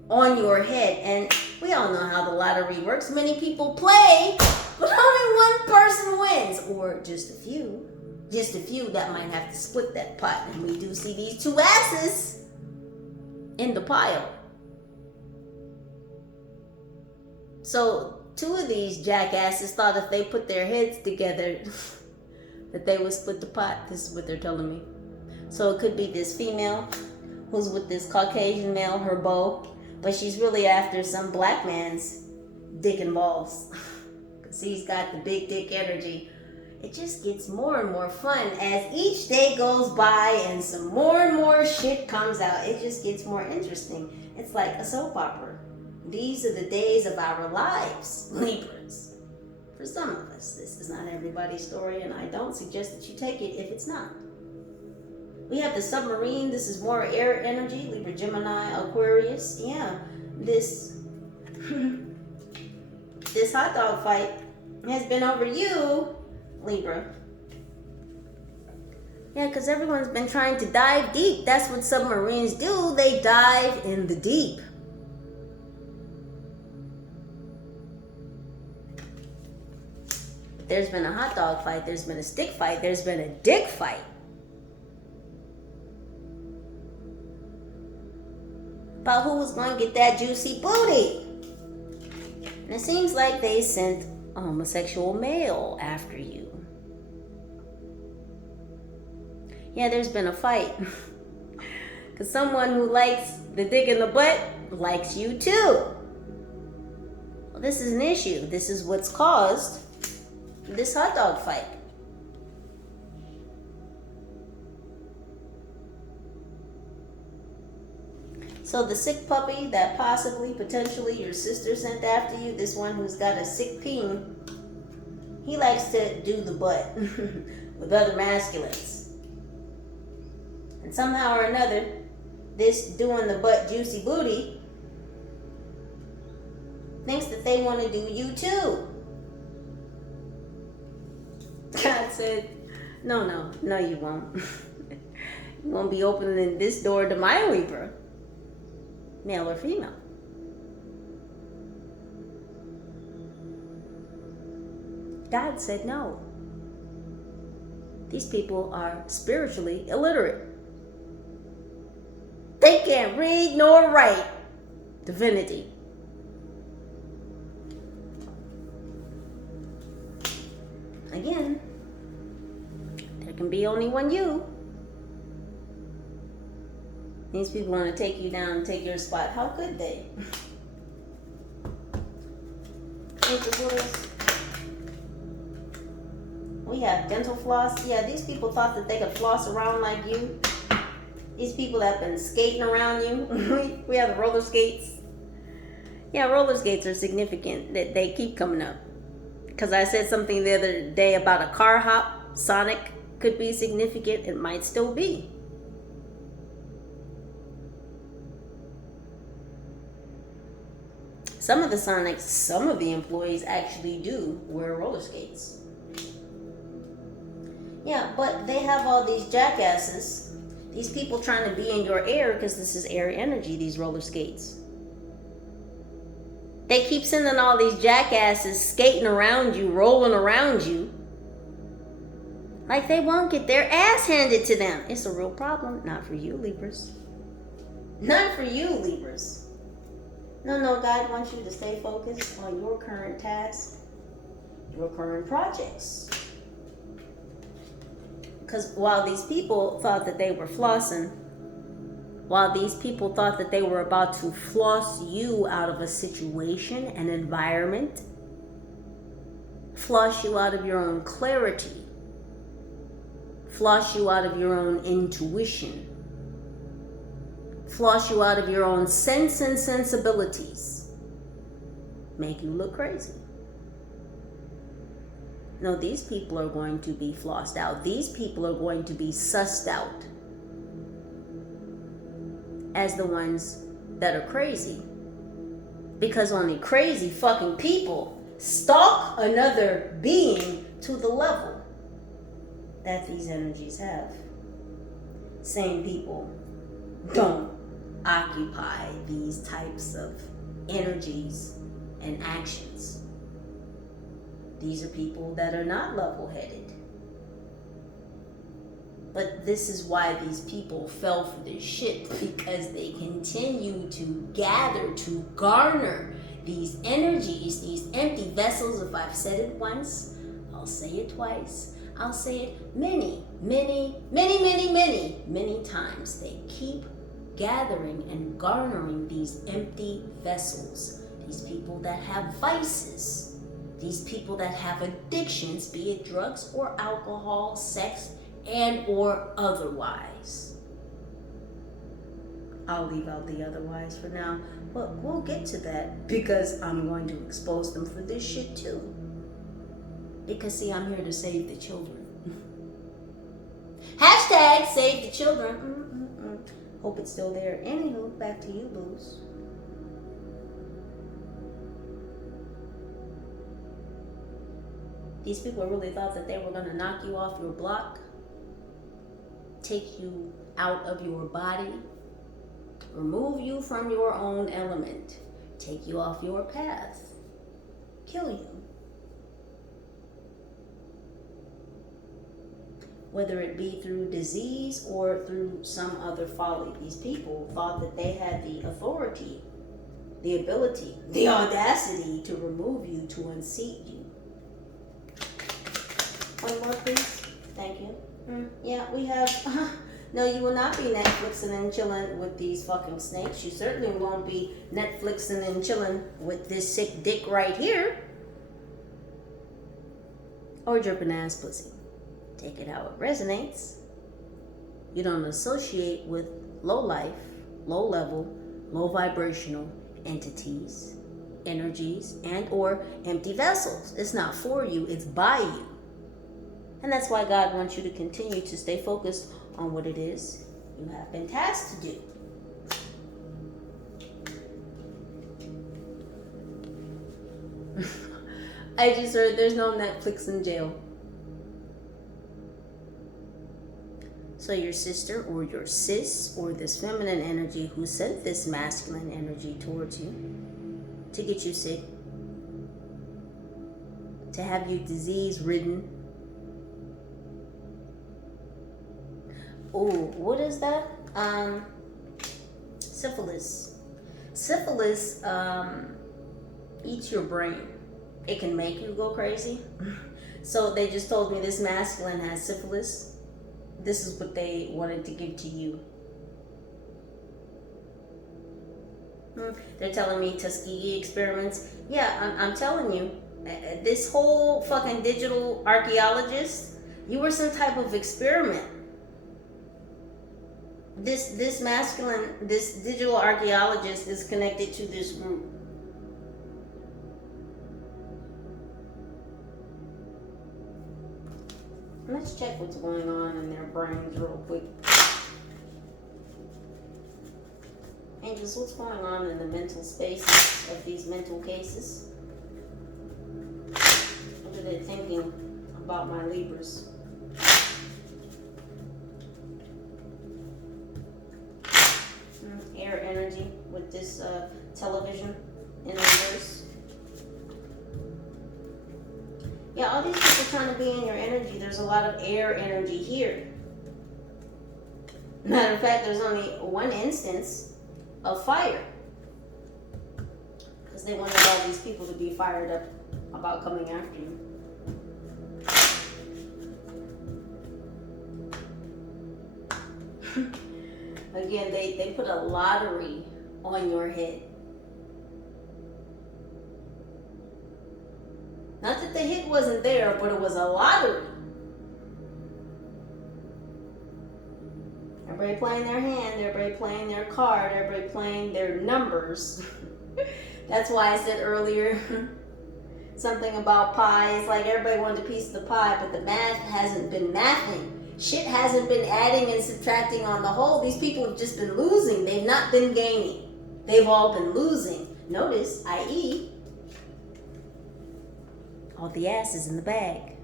on your head. And we all know how the lottery works. Many people play, but only one person wins. Or just a few. Just a few that might have to split that pot. And we do see these two asses in the pile. So two of these jackasses thought if they put their heads together that they would split the pot. This is what they're telling me. So it could be this female who's with this Caucasian male, her beau, but she's really after some black man's dick and balls. Because he's got the big dick energy. It just gets more and more fun as each day goes by and some more and more shit comes out. It just gets more interesting. It's like a soap opera. These are the days of our lives, Libras. For some of us, this is not everybody's story, and I don't suggest that you take it if it's not. We have the submarine. This is more air energy. Libra, Gemini, Aquarius. Yeah, this this hot dog fight has been over you, Libra. Yeah, because everyone's been trying to dive deep. That's what submarines do. They dive in the deep. There's been a hot dog fight. There's been a stick fight. There's been a dick fight. About who was going to get that juicy booty. And it seems like they sent a homosexual male after you. Yeah, there's been a fight. Because someone who likes the dick in the butt likes you too. Well, this is an issue. This is what's caused this hot dog fight. So the sick puppy that possibly, potentially your sister sent after you, this one who's got a sick peen, he likes to do the butt with other masculines. And somehow or another, this doing the butt juicy booty thinks that they want to do you too. God said, no, you won't. You won't be opening this door to my Libra. Male or female. God said no. These people are spiritually illiterate. They can't read nor write divinity. Again, there can be only one you. These people want to take you down and take your spot. How could they? We have dental floss. Yeah, these people thought that they could floss around like you. These people have been skating around you. We have the roller skates. Yeah, roller skates are significant. That they keep coming up. Because I said something the other day about a car hop. Sonic could be significant. It might still be. Some of the Sonics, some of the employees actually do wear roller skates. Yeah, but they have all these jackasses. These people trying to be in your air because this is air energy, these roller skates. They keep sending all these jackasses skating around you, rolling around you. Like they won't get their ass handed to them. It's a real problem. Not for you, Libras. Not for you, Libras. No, God wants you to stay focused on your current task, your current projects. Because while these people thought that they were flossing, while these people thought that they were about to floss you out of a situation, an environment, floss you out of your own clarity, floss you out of your own intuition, floss you out of your own sense and sensibilities, make you look crazy. No, these people are going to be flossed out. These people are going to be sussed out as the ones that are crazy. Because only crazy fucking people stalk another being to the level that these energies have. Sane people don't occupy these types of energies and actions. These are people that are not level-headed. But this is why these people fell for this shit, because they continue to gather, to garner these energies, these empty vessels. If I've said it once, I'll say it twice. I'll say it many times. They keep gathering and garnering these empty vessels. These people that have vices. These people that have addictions, be it drugs or alcohol, sex, and or otherwise. I'll leave out the otherwise for now, but we'll get to that because I'm going to expose them for this shit too. Because see, I'm here to save the children. Hashtag save the children. Hope it's still there. Anywho, back to you, booze. These people really thought that they were going to knock you off your block, take you out of your body, remove you from your own element, take you off your path, kill you. Whether it be through disease or through some other folly. These people thought that they had the authority, the ability, the audacity to remove you, to unseat you. One more, please. Thank you. Yeah, we have... No, you will not be Netflixing and chilling with these fucking snakes. You certainly won't be Netflixing and chilling with this sick dick right here. Or dripping ass pussy. Take it how it resonates. You don't associate with low life, low level, low vibrational entities, energies, and or empty vessels. It's not for you, it's by you. And that's why God wants you to continue to stay focused on what it is you have been tasked to do. I just heard there's no Netflix in jail. So your sister or your sis or this feminine energy who sent this masculine energy towards you to get you sick, to have you disease-ridden. Oh, what is that? Syphilis. Syphilis eats your brain. It can make you go crazy. So they just told me this masculine has syphilis. This is what they wanted to give to you. They're telling me Tuskegee experiments. Yeah, I'm telling you, this whole fucking digital archaeologist, you were some type of experiment. This masculine, this digital archaeologist is connected to this group. Let's check what's going on in their brains real quick. Angels, what's going on in the mental spaces of these mental cases? What are they thinking about my Libras? Air energy with this television in reverse. Yeah, all these people trying to be in your energy. There's a lot of air energy here. Matter of fact, there's only one instance of fire. Because they wanted all these people to be fired up about coming after you. Again, they put a lottery on your head. Not that the hit wasn't there, but it was a lottery. Everybody playing their hand, everybody playing their card, everybody playing their numbers. That's why I said earlier something about pie. It's like everybody wanted a piece of the pie, but the math hasn't been mathing. Shit hasn't been adding and subtracting on the whole. These people have just been losing. They've not been gaining. They've all been losing. Notice, i.e., all the ass is in the bag.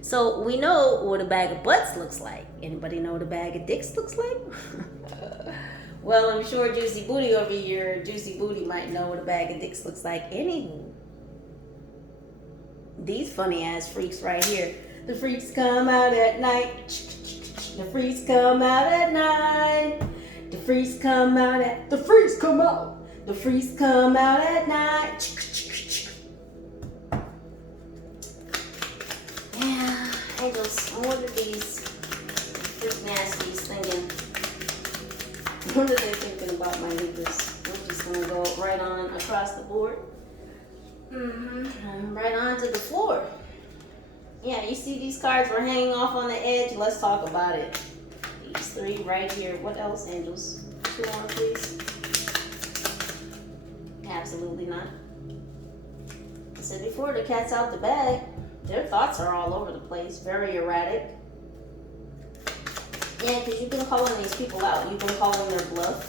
So we know what a bag of butts looks like. Anybody know what a bag of dicks looks like? Well, I'm sure Juicy Booty over here, Juicy Booty might know what a bag of dicks looks like. Anywho, these funny ass freaks right here. The freaks come out at night. The freaks come out at night. The freaks come out at... The freaks come out. The freaks come out at night. Yeah, angels, what are these freak nasties thinking? What are they thinking about my Libras? We're just going to go right on across the board. And right on to the floor. Yeah, you see these cards were hanging off on the edge. Let's talk about it. These three right here. What else, angels? 2 more, please. Absolutely not. I said before, the cat's out the bag. Their thoughts are all over the place. Very erratic. Yeah, because you've been calling these people out. You've been calling their bluff.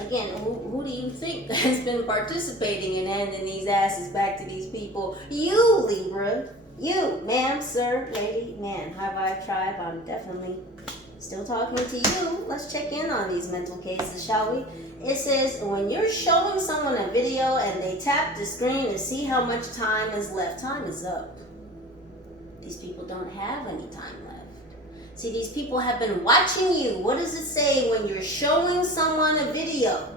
Again, who do you think has been participating in handing these asses back to these people? You, Libra. You, ma'am, sir, lady, man. High Vibe Tribe, I'm definitely still talking to you. Let's check in on these mental cases, shall we? It says, when you're showing someone a video and they tap the screen to see how much time is left, time is up. These people don't have any time left. See, these people have been watching you. What does it say when you're showing someone a video?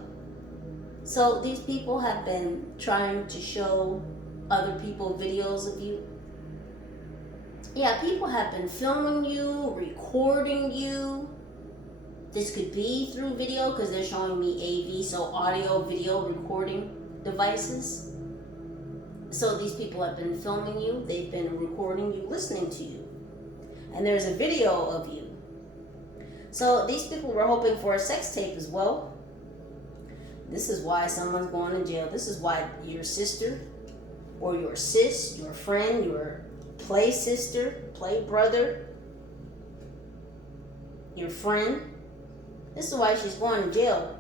So these people have been trying to show other people videos of you. Yeah, people have been filming you, recording you. This could be through video because they're showing me AV, so audio, video recording devices. So these people have been filming you, they've been recording you, listening to you. And there's a video of you. So these people were hoping for a sex tape as well. This is why someone's going to jail. This is why your sister or your sis, your friend, your play sister, play brother, your friend, this is why she's going to jail.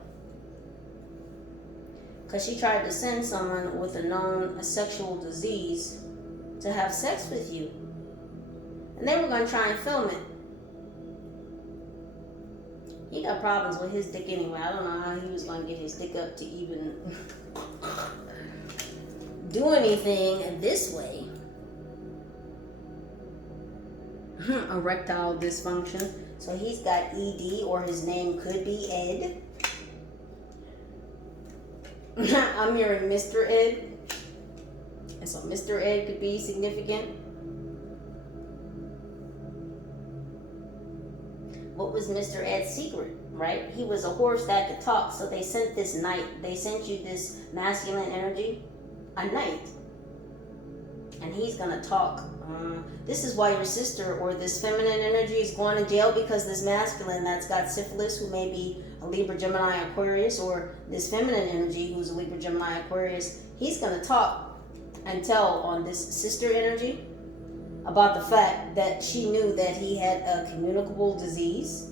Because she tried to send someone with a known sexual disease to have sex with you. And they were going to try and film it. He got problems with his dick anyway. I don't know how he was going to get his dick up to even do anything this way. Erectile dysfunction. So he's got ED, or his name could be Ed. I'm hearing Mr. Ed. And so Mr. Ed could be significant. What was Mr. Ed's secret, right? He was a horse that could talk, so they sent this knight. They sent you this masculine energy, a knight. And he's gonna talk. This is why your sister or this feminine energy is going to jail, because this masculine that's got syphilis, who may be a Libra, Gemini, Aquarius, or this feminine energy who's a Libra, Gemini, Aquarius, he's gonna talk and tell on this sister energy about the fact that she knew that he had a communicable disease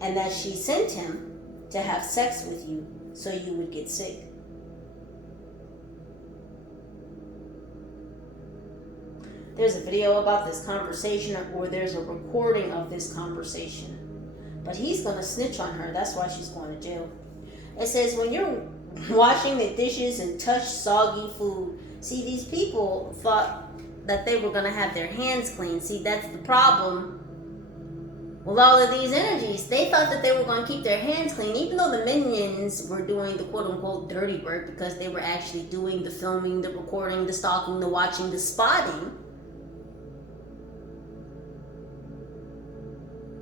and that she sent him to have sex with you so you would get sick. There's a video about this conversation, or there's a recording of this conversation. But he's going to snitch on her. That's why she's going to jail. It says, when you're washing the dishes and touch soggy food. See, these people thought that they were going to have their hands clean. See, that's the problem with all of these energies. They thought that they were going to keep their hands clean, even though the minions were doing the quote-unquote dirty work, because they were actually doing the filming, the recording, the stalking, the watching, the spotting.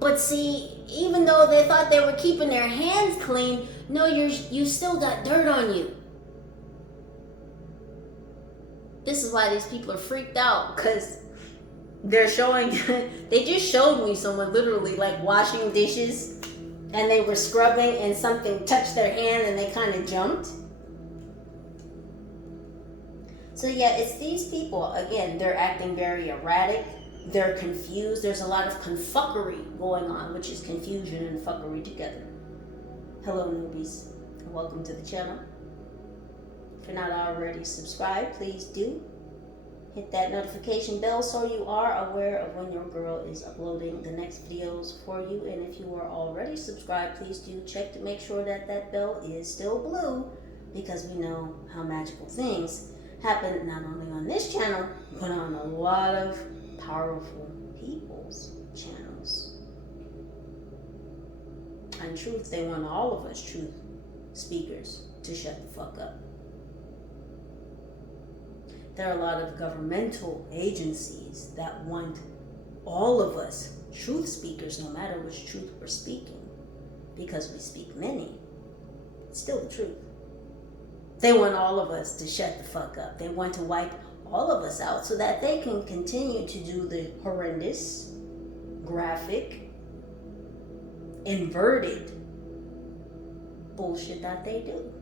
But see, even though they thought they were keeping their hands clean, no, you still got dirt on you. This is why these people are freaked out, because they're showing, they just showed me someone literally like washing dishes and they were scrubbing and something touched their hand and they kind of jumped. So yeah, it's these people, again, they're acting very erratic. They're confused. There's a lot of confuckery going on, which is confusion and fuckery together. Hello, newbies. Welcome to the channel. If you're not already subscribed, please do. Hit that notification bell so you are aware of when your girl is uploading the next videos for you. And if you are already subscribed, please do check to make sure that that bell is still blue, because we know how magical things happen not only on this channel, but on a lot of powerful people's channels. And truth, they want all of us truth speakers to shut the fuck up. There are a lot of governmental agencies that want all of us truth speakers, no matter which truth we're speaking, because we speak many. It's still the truth. They want all of us to shut the fuck up. They want to wipe all of us out so that they can continue to do the horrendous, graphic, inverted bullshit that they do.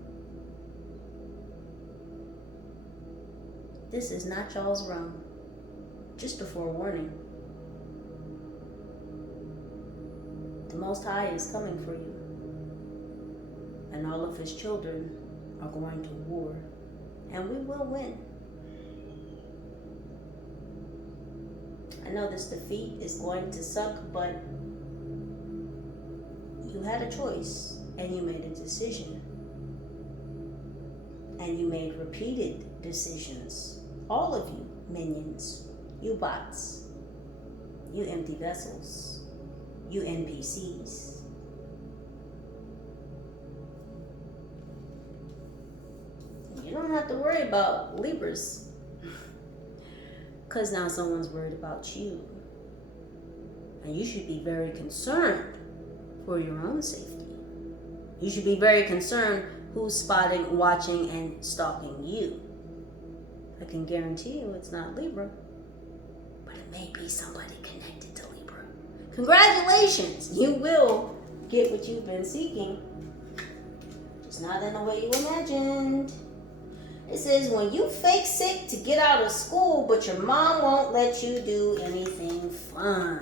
This is not y'all's realm. Just a forewarning. The Most High is coming for you. And all of his children are going to war. And we will win. I know this defeat is going to suck, but you had a choice and you made a decision. And you made repeated decisions. All of you minions, you bots, you empty vessels, you NPCs. You don't have to worry about Libras, because now someone's worried about you. And you should be very concerned for your own safety. You should be very concerned who's spotting, watching, and stalking you. I can guarantee you it's not Libra, but it may be somebody connected to Libra. Congratulations! You will get what you've been seeking, just not in the way you imagined. It says, when you fake sick to get out of school, but your mom won't let you do anything fun.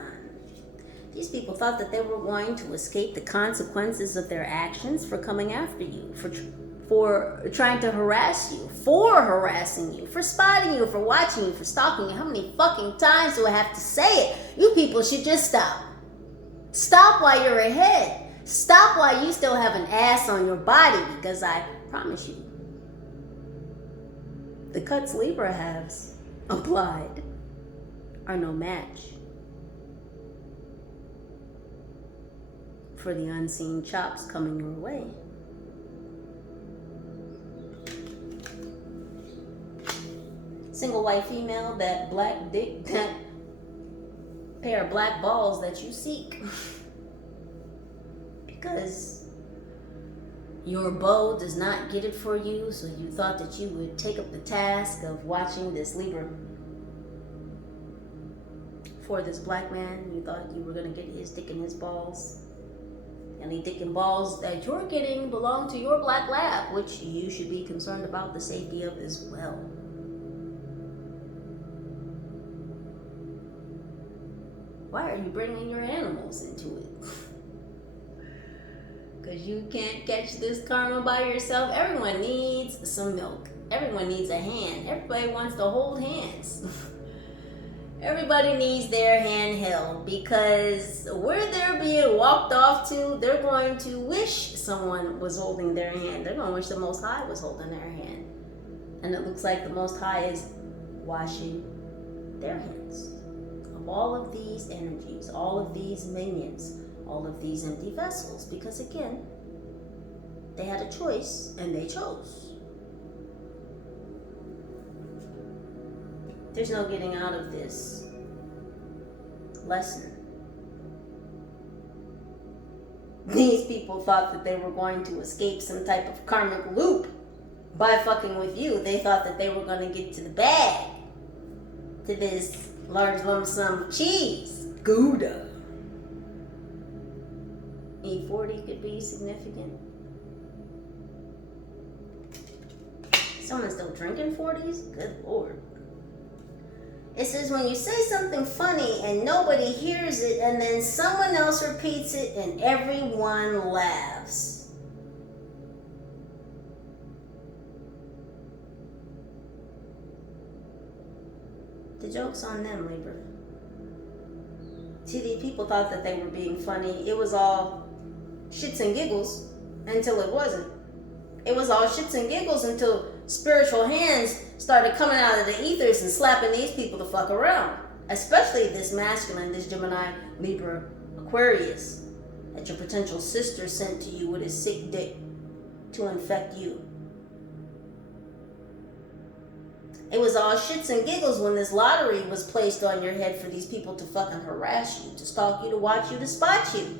These people thought that they were going to escape the consequences of their actions for coming after you, for trying to harass you, for harassing you, for spotting you, for watching you, for stalking you. How many fucking times do I have to say it? You people should just stop. Stop while you're ahead. Stop while you still have an ass on your body, because I promise you, the cuts Libra has applied are no match for the unseen chops coming your way. Single white female, that black dick, that pair of black balls that you seek. Because your beau does not get it for you, so you thought that you would take up the task of watching this Libra. For this black man, you thought you were going to get his dick and his balls. And the dick and balls that you're getting belong to your black lab, which you should be concerned about the safety of as well. Why are you bringing your animals into it? Because you can't catch this karma by yourself. Everyone needs some milk. Everyone needs a hand. Everybody wants to hold hands. Everybody needs their hand held, because where they're being walked off to, they're going to wish someone was holding their hand. They're going to wish the Most High was holding their hand. And it looks like the Most High is washing their hands of all of these energies, all of these minions, all of these empty vessels, because again, they had a choice and they chose. There's no getting out of this lesson. These people thought that they were going to escape some type of karmic loop by fucking with you. They thought that they were going to get to the bag, to this large lump sum of cheese. Gouda. E40 could be significant. Someone's still drinking 40s? Good Lord. It says when you say something funny and nobody hears it and then someone else repeats it and everyone laughs. The joke's on them, Libra. See, these people thought that they were being funny. It was all shits and giggles until it wasn't. It was all shits and giggles until spiritual hands started coming out of the ethers and slapping these people the fuck around. Especially this masculine, this Gemini, Libra, Aquarius, that your potential sister sent to you with his sick dick to infect you. It was all shits and giggles when this lottery was placed on your head for these people to fucking harass you, to stalk you, to watch you, to spot you.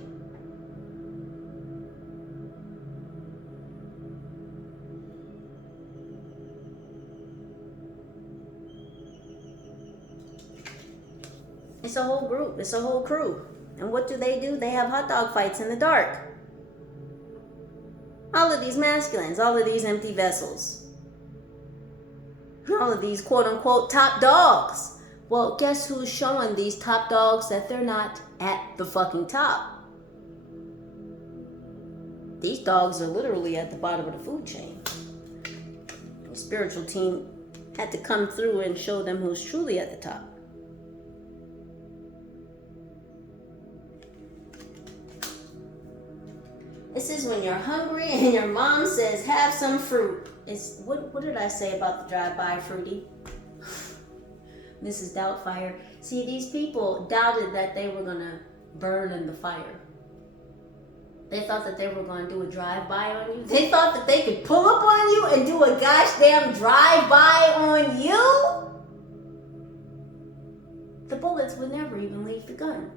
It's a whole group. It's a whole crew. And what do? They have hot dog fights in the dark. All of these masculines, all of these empty vessels, all of these quote-unquote top dogs. Well, guess who's showing these top dogs that they're not at the fucking top? These dogs are literally at the bottom of the food chain. The spiritual team had to come through and show them who's truly at the top. This is when you're hungry and your mom says, have some fruit. It's what did I say about the drive-by fruity? Mrs. Doubtfire. See, these people doubted that they were going to burn in the fire. They thought that they were going to do a drive-by on you. They thought that they could pull up on you and do a gosh damn drive-by on you. The bullets would never even leave the gun.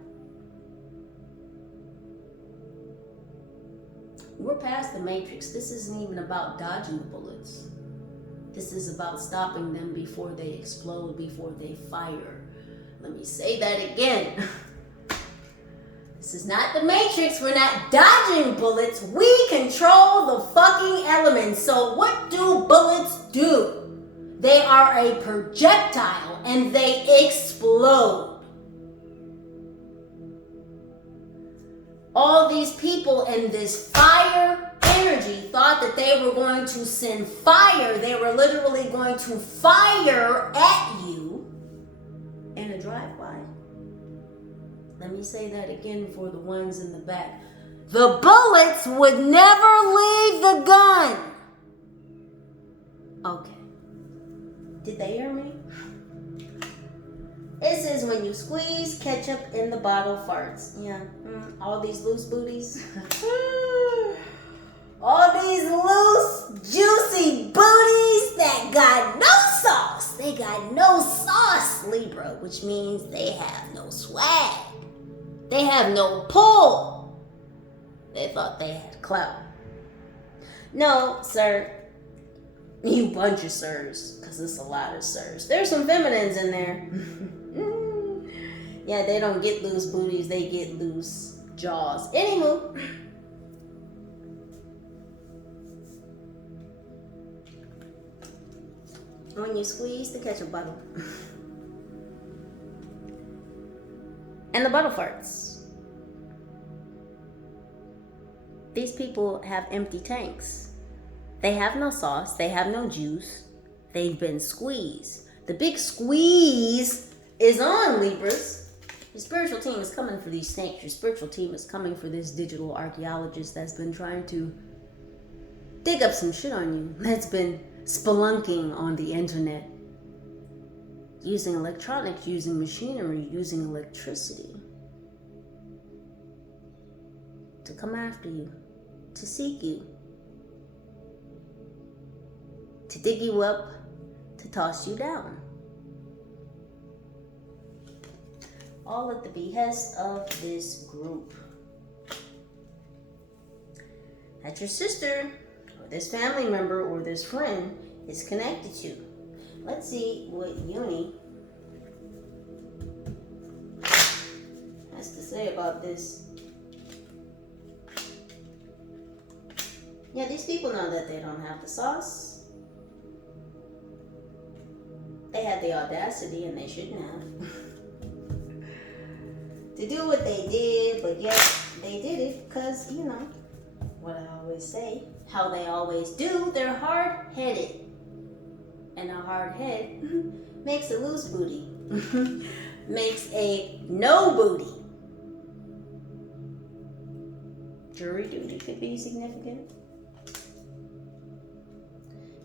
We're past the matrix. This isn't even about dodging the bullets. This is about stopping them before they explode, before they fire. Let me say that again. This is not the matrix. We're not dodging bullets. We control the fucking elements. So what do bullets do? They are a projectile and they explode. All these people in this fire energy thought that they were going to send fire. They were literally going to fire at you in a drive-by. Let me say that again for the ones in the back. The bullets would never leave the gun. Okay. Did they hear me? This is when you squeeze ketchup in the bottle farts. Yeah. All these loose booties. All these loose, juicy booties that got no sauce. They got no sauce, Libra, which means they have no swag. They have no pull. They thought they had clout. No, sir. You bunch of sirs, because it's a lot of sirs. There's some feminines in there. Yeah, they don't get loose booties, they get loose jaws. Anywho. When you squeeze the ketchup bottle. And the bottle farts. These people have empty tanks. They have no sauce, they have no juice. They've been squeezed. The big squeeze is on, Libras. Your spiritual team is coming for these snakes. Your spiritual team is coming for this digital archaeologist that's been trying to dig up some shit on you. That's been spelunking on the internet. Using electronics, using machinery, using electricity. To come after you. To seek you. To dig you up. To toss you down. All at the behest of this group. that your sister or this family member or this friend is connected to. Let's see what Uni has to say about this. Yeah, these people know that they don't have the sauce. They had the audacity, and they shouldn't have, to do what they did, but yet they did it because, you know, what I always say, how they always do, they're hard-headed. And a hard head makes a loose booty, makes a no booty. Jury duty could be significant.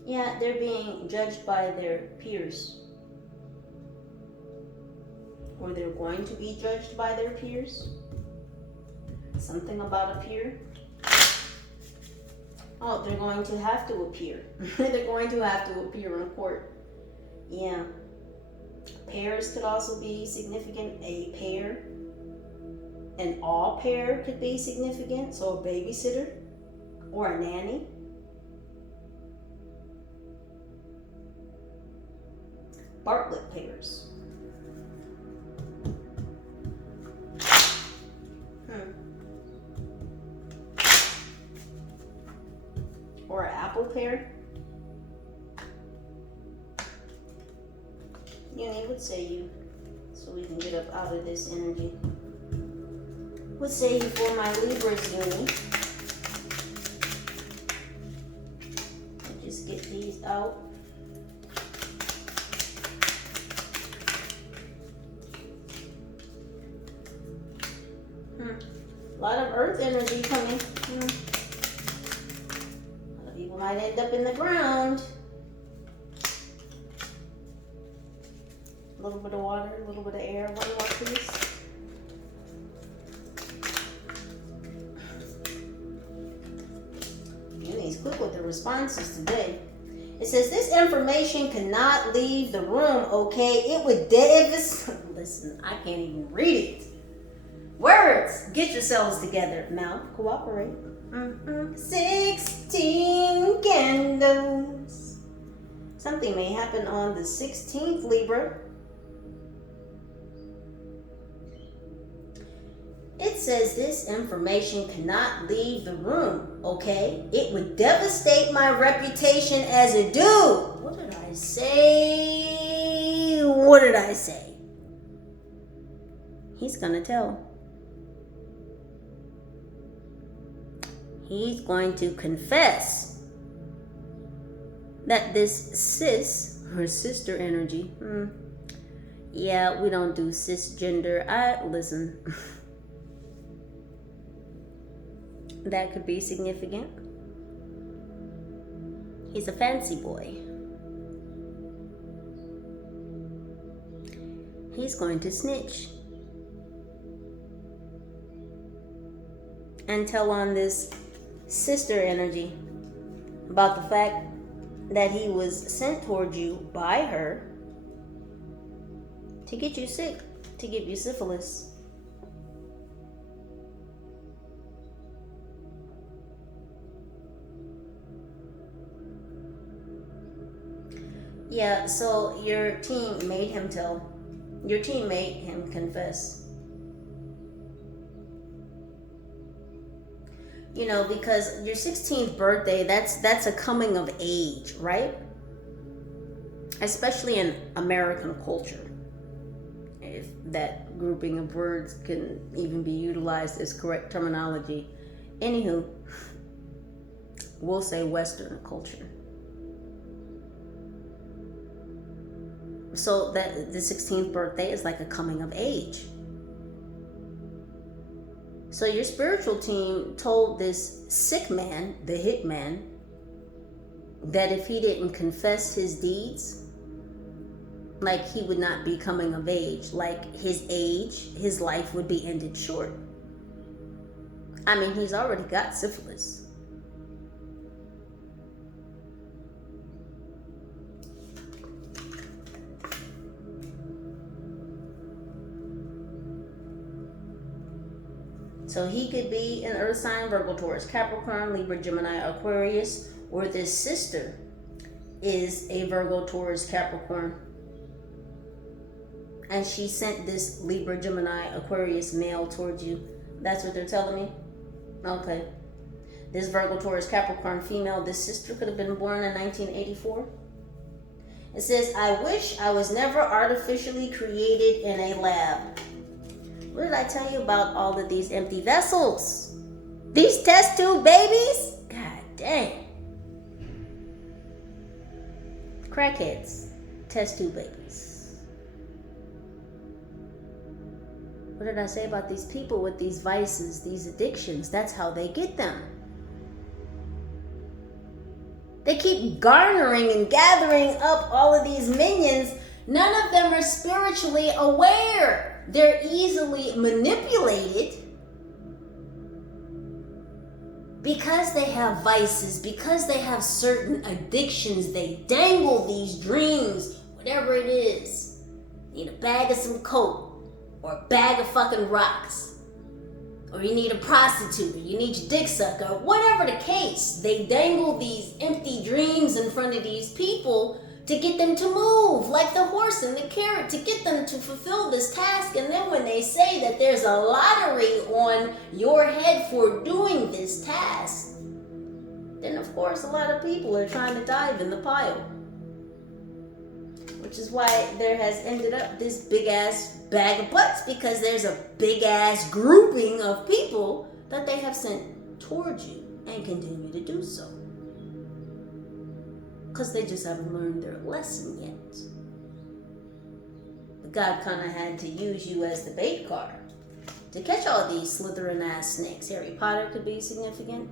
Yeah, they're being judged by their peers. Or they're going to be judged by their peers. Something about a peer. Oh, they're going to have to appear. They're going to have to appear in court. Yeah. Pairs could also be significant. A pair. An all pair could be significant. So a babysitter or a nanny. Bartlett pairs. Or an apple pear. Uni, what say you? So we can get up out of this energy. What say you for my Libras, Uni? Just get these out. A lot of earth energy coming. People might end up in the ground. A little bit of water, a little bit of air. One more, please. Uni's quick with the responses today. It says, this information cannot leave the room, okay? It would devastate. Listen, I can't even read it. Words, get yourselves together. Mouth, cooperate. 16 candles. Something may happen on the 16th, Libra. It says this information cannot leave the room, okay? It would devastate my reputation as a dude. What did I say? What did I say? He's gonna tell. He's going to confess that this cis, her sister energy, yeah, we don't do cisgender. Listen, that could be significant. He's a fancy boy. He's going to snitch and tell on this sister energy about the fact that he was sent toward you by her to get you sick, to give you syphilis. Yeah, so your team made him tell. Your team made him confess. You know, because your 16th birthday, that's a coming of age, right? Especially in American culture. If that grouping of words can even be utilized as correct terminology. Anywho, we'll say Western culture. So that the 16th birthday is like a coming of age. So your spiritual team told this sick man, the Hitman, that if he didn't confess his deeds, like he would not be coming of age, like his age, his life would be ended short. I mean, he's already got syphilis. So he could be an earth sign, Virgo, Taurus, Capricorn, Libra, Gemini, Aquarius, or this sister is a Virgo, Taurus, Capricorn. And she sent this Libra, Gemini, Aquarius male towards you. That's what they're telling me? Okay. This Virgo, Taurus, Capricorn female, this sister could have been born in 1984. It says, I wish I was never artificially created in a lab. What did I tell you about all of these empty vessels? These test tube babies? God dang. Crackheads. Test tube babies. What did I say about these people with these vices, these addictions? That's how they get them. They keep garnering and gathering up all of these minions. None of them are spiritually aware. They're easily manipulated because they have vices, because they have certain addictions. They dangle these dreams, whatever it is. Need a bag of some coke or a bag of fucking rocks. Or you need a prostitute, or you need your dick sucker, or whatever the case. They dangle these empty dreams in front of these people to get them to move, like the horse and the carrot, to get them to fulfill this task. And then when they say that there's a lottery on your head for doing this task, then of course a lot of people are trying to dive in the pile. Which is why there has ended up this big ass bag of butts, because there's a big ass grouping of people that they have sent towards you and continue to do so. Because they just haven't learned their lesson yet. But God kind of had to use you as the bait card to catch all these slithering ass snakes. Harry Potter could be significant.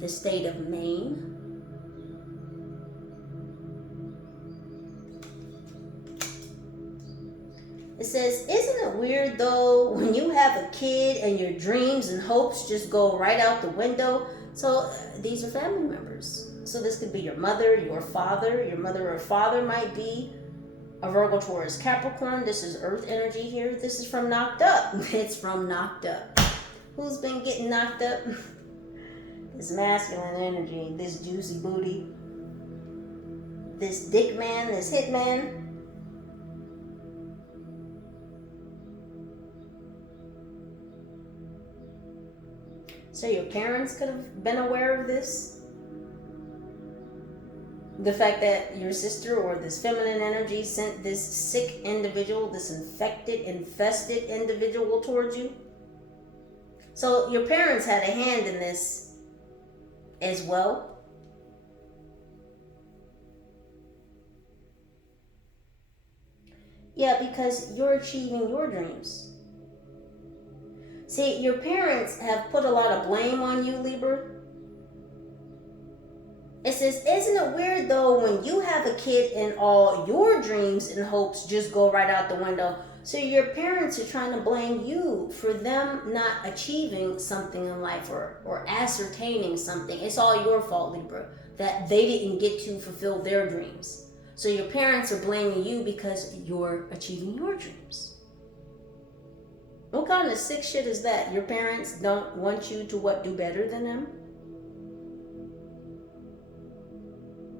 The state of Maine. It says, isn't it weird though when you have a kid and your dreams and hopes just go right out the window? So these are family members. So this could be your mother, your father. Your mother or father might be a Virgo, Taurus, Capricorn. This is earth energy here. This is from Knocked Up. It's from Knocked Up. Who's been getting knocked up? This masculine energy, this juicy booty, this dick man, this hitman. So your parents could have been aware of this. The fact that your sister or this feminine energy sent this sick individual, this infested individual towards you. So your parents had a hand in this as well. Yeah, because you're achieving your dreams. See, your parents have put a lot of blame on you, Libra. It says, isn't it weird though when you have a kid and all your dreams and hopes just go right out the window? So your parents are trying to blame you for them not achieving something in life or ascertaining something. It's all your fault, Libra, that they didn't get to fulfill their dreams. So your parents are blaming you because you're achieving your dreams. What kind of sick shit is that? Your parents don't want you to what, do better than them?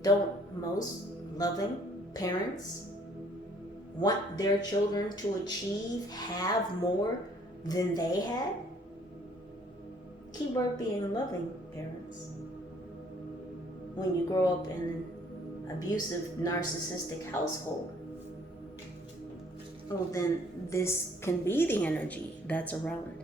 Don't most loving parents want their children to achieve, have more than they had? Keyword being loving parents. When you grow up in an abusive, narcissistic household, well, then this can be the energy that's around.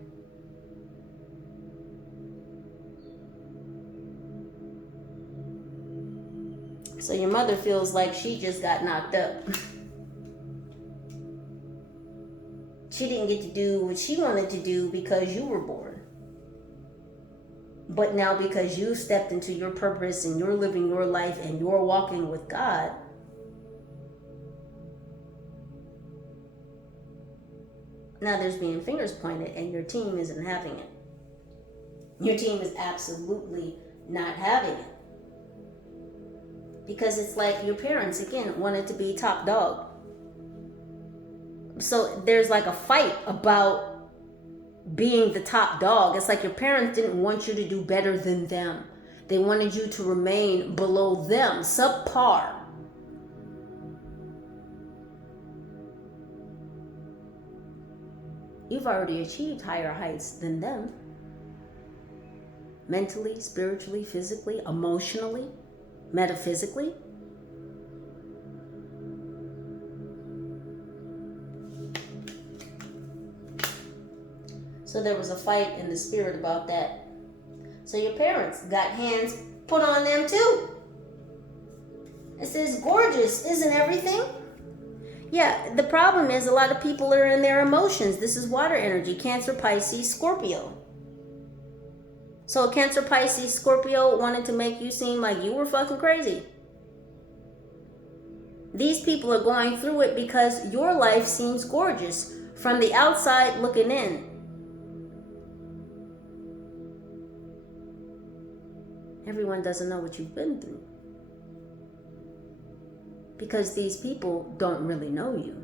So your mother feels like she just got knocked up. She didn't get to do what she wanted to do because you were born. But now because you stepped into your purpose and you're living your life and you're walking with God, now there's being fingers pointed and your team isn't having it. Your team is absolutely not having it. Because it's like your parents, again, wanted to be top dog. So there's like a fight about being the top dog. It's like your parents didn't want you to do better than them. They wanted you to remain below them, subpar. You've already achieved higher heights than them. Mentally, spiritually, physically, emotionally, metaphysically. So there was a fight in the spirit about that. So your parents got hands put on them too. It says, gorgeous, isn't everything? Yeah, the problem is a lot of people are in their emotions. This is water energy, Cancer, Pisces, Scorpio. So a Cancer, Pisces, Scorpio wanted to make you seem like you were fucking crazy. These people are going through it because your life seems gorgeous from the outside looking in. Everyone doesn't know what you've been through. Because these people don't really know you.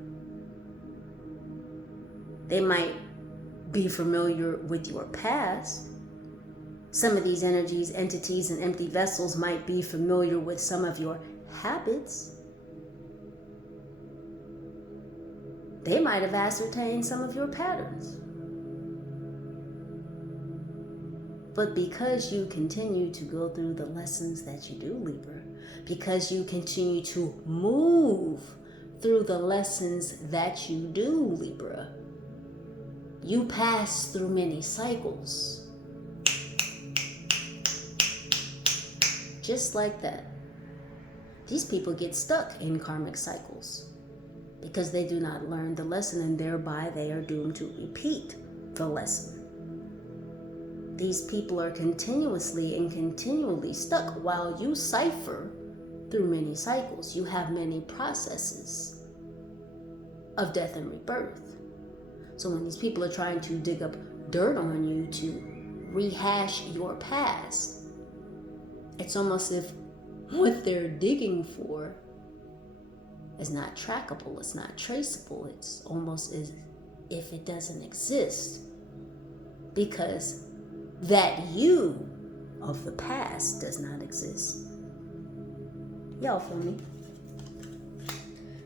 They might be familiar with your past. Some of these energies, entities, and empty vessels might be familiar with some of your habits. They might have ascertained some of your patterns. But because you continue to go through the lessons that you do, Libra, because you continue to move through the lessons that you do, Libra, you pass through many cycles. Just like that. These people get stuck in karmic cycles because they do not learn the lesson, and thereby they are doomed to repeat the lesson. These people are continuously and continually stuck while you cipher through many cycles. You have many processes of death and rebirth. So when these people are trying to dig up dirt on you to rehash your past, it's almost if what they're digging for is not trackable, it's not traceable. It's almost as if it doesn't exist, because that you of the past does not exist. Y'all feel me?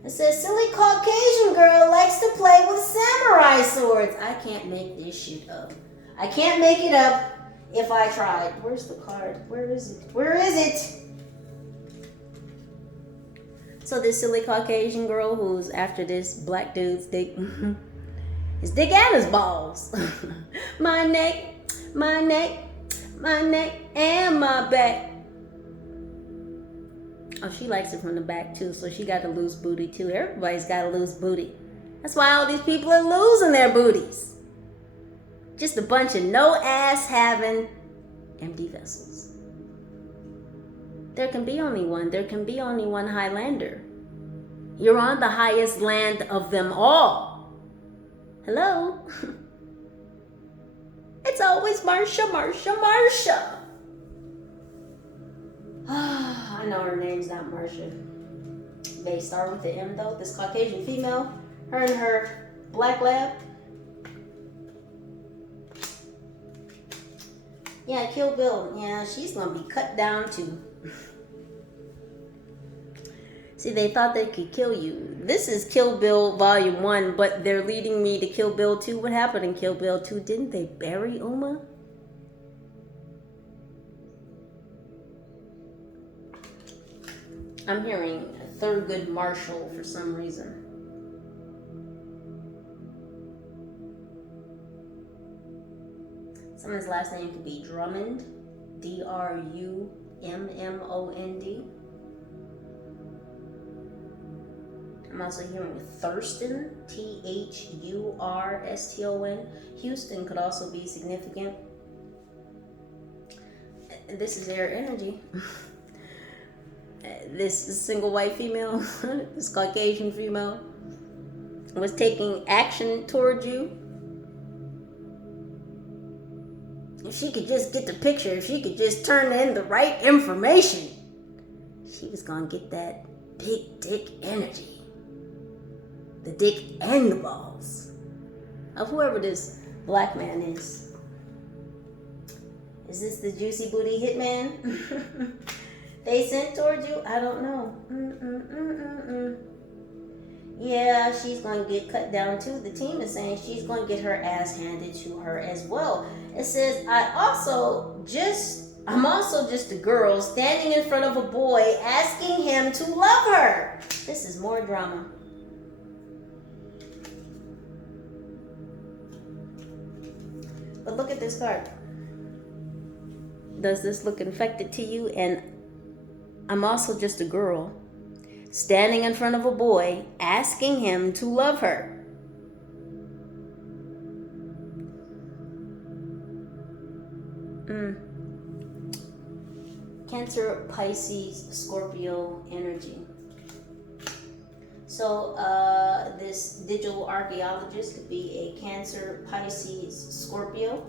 It says, silly Caucasian girl likes to play with samurai swords. I can't make this shit up. I can't make it up if I tried. Where's the card? Where is it? Where is it? So this silly Caucasian girl who's after this black dude's dick, his dick and his balls. My neck, my neck, my neck, and my back. Oh, she likes it from the back too, so she got a loose booty too. Everybody's got a loose booty. That's why all these people are losing their booties. Just a bunch of no ass having empty vessels. There can be only one. There can be only one Highlander. You're on the highest land of them all. Hello? It's always Marsha, Marsha, Marsha. I know her name's not Marsha. They start with the M though. This Caucasian female, her and her black lab. Yeah, Kill Bill. Yeah, she's gonna be cut down too. See, they thought they could kill you. This is Kill Bill Volume 1, but they're leading me to Kill Bill 2. What happened in Kill Bill 2? Didn't they bury Uma? I'm hearing Thurgood Marshall for some reason. Someone's last name could be Drummond. D-R-U-M-M-O-N-D. I'm also hearing Thurston, T-H-U-R-S-T-O-N. Houston could also be significant. This is air energy. This single white female, this Caucasian female, was taking action towards you. If she could just get the picture, if she could just turn in the right information, she was gonna get that big dick energy. The dick and the balls of whoever this black man is. Is this the juicy booty hitman they sent towards you? I don't know. Yeah, she's going to get cut down too. The team is saying she's going to get her ass handed to her as well. It says, I'm also just a girl standing in front of a boy asking him to love her. This is more drama. But look at this card. Does this look infected to you? And I'm also just a girl standing in front of a boy asking him to love her. Cancer, Pisces, Scorpio energy. So this digital archaeologist could be a Cancer, Pisces, Scorpio.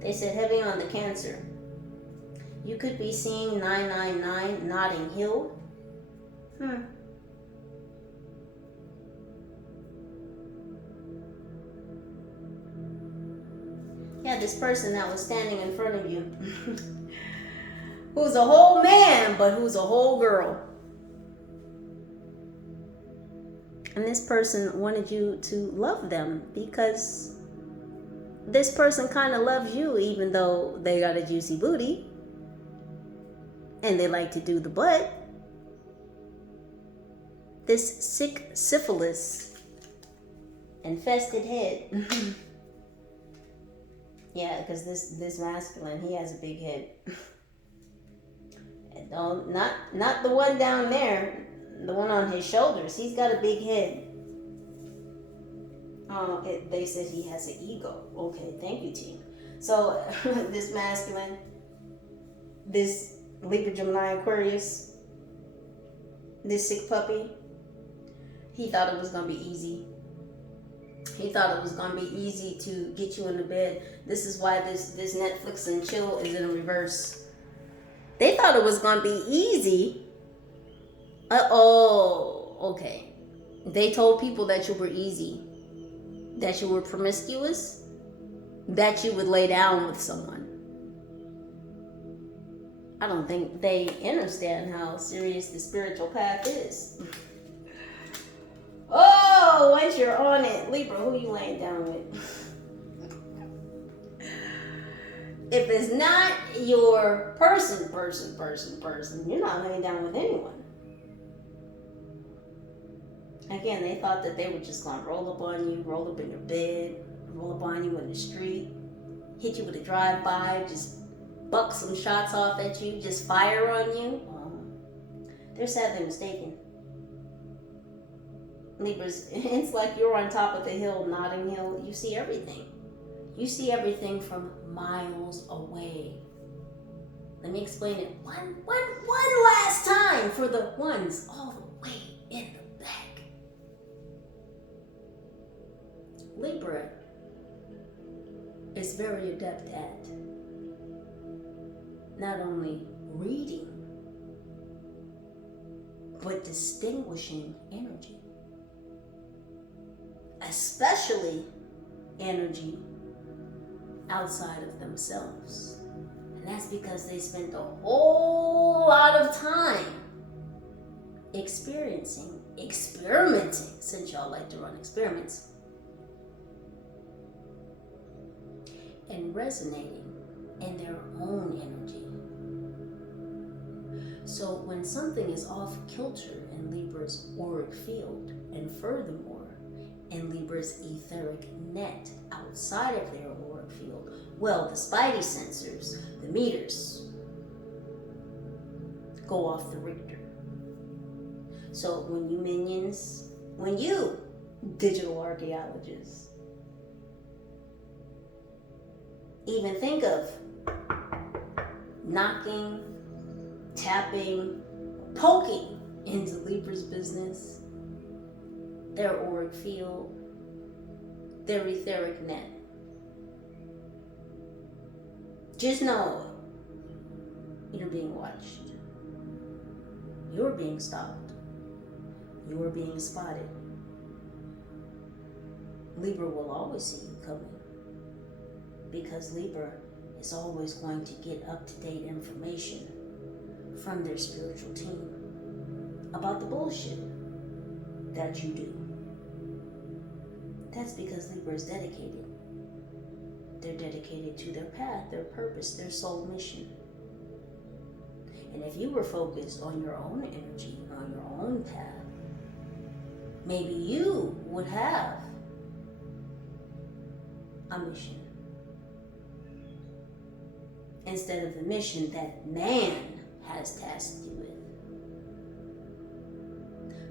They said heavy on the Cancer. You could be seeing 999 Notting Hill. Yeah, this person that was standing in front of you. Who's a whole man, but who's a whole girl. And this person wanted you to love them because this person kind of loves you even though they got a juicy booty. And they like to do the butt. This sick syphilis infested head. Yeah, because this masculine, he has a big head. And not the one down there, the one on his shoulders. He's got a big head. They said he has an ego. Okay, thank you, team. So this masculine, this Libra, Gemini, Aquarius, this sick puppy, he thought it was going to be easy. He thought it was going to be easy to get you in the bed. This is why this Netflix and chill is in reverse. They thought it was going to be easy. Okay. They told people that you were easy, that you were promiscuous, that you would lay down with someone. I don't think they understand how serious the spiritual path is. Oh, once you're on it, Libra, who you laying down with? If it's not your person, you're not laying down with anyone. Again, they thought that they were just going to roll up on you, roll up in your bed, roll up on you in the street, hit you with a drive-by, just buck some shots off at you, just fire on you. They're sadly mistaken. Libras, it's like you're on top of the hill, Notting Hill. You see everything. You see everything from miles away. Let me explain it one last time for the ones all the way in the back. Libra is very adept at not only reading, but distinguishing energy. Especially energy outside of themselves. And that's because they spent a whole lot of time experimenting, since y'all like to run experiments, and resonating in their own energy. So when something is off kilter in Libra's auric field, and furthermore, in Libra's etheric net outside of their auric field, well, the spidey sensors, the meters, go off the Richter. So when you digital archaeologists, even think of knocking, tapping, poking into Libra's business, their auric field, their etheric net, just know you're being watched. You're being stalked. You're being spotted. Libra will always see you coming, because Libra is always going to get up-to-date information from their spiritual team about the bullshit that you do. That's because Libra is dedicated. They're dedicated to their path, their purpose, their soul mission. And if you were focused on your own energy, on your own path, maybe you would have a mission instead of the mission that man has tasked you with.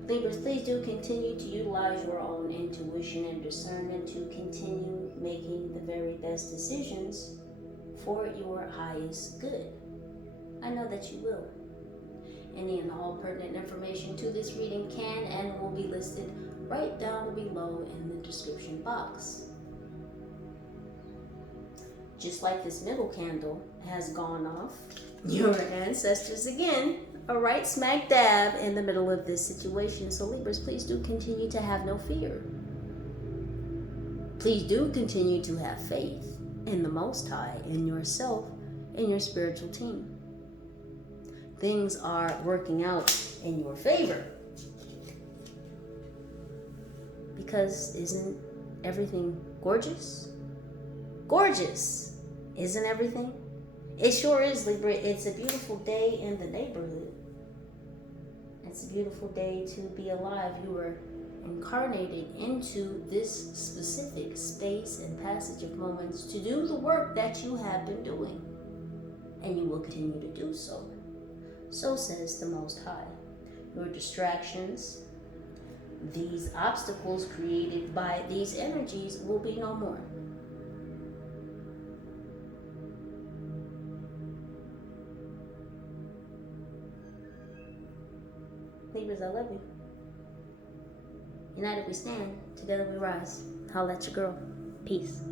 Libras, please do continue to utilize your own intuition and discernment to continue making the very best decisions for your highest good. I know that you will. Any and all pertinent information to this reading can and will be listed right down below in the description box. Just like this middle candle has gone off, your ancestors again are right smack dab in the middle of this situation. So Libras, please do continue to have no fear. Please do continue to have faith in the Most High, in yourself, in your spiritual team. Things are working out in your favor. Because isn't everything gorgeous? Gorgeous, isn't everything? It sure is, Libra. It's a beautiful day in the neighborhood. It's a beautiful day to be alive. You were incarnated into this specific space and passage of moments to do the work that you have been doing. And you will continue to do so. So says the Most High. Your distractions, these obstacles created by these energies, will be no more. Libras, I love you. United we stand, together we rise. Holla at your girl. Peace.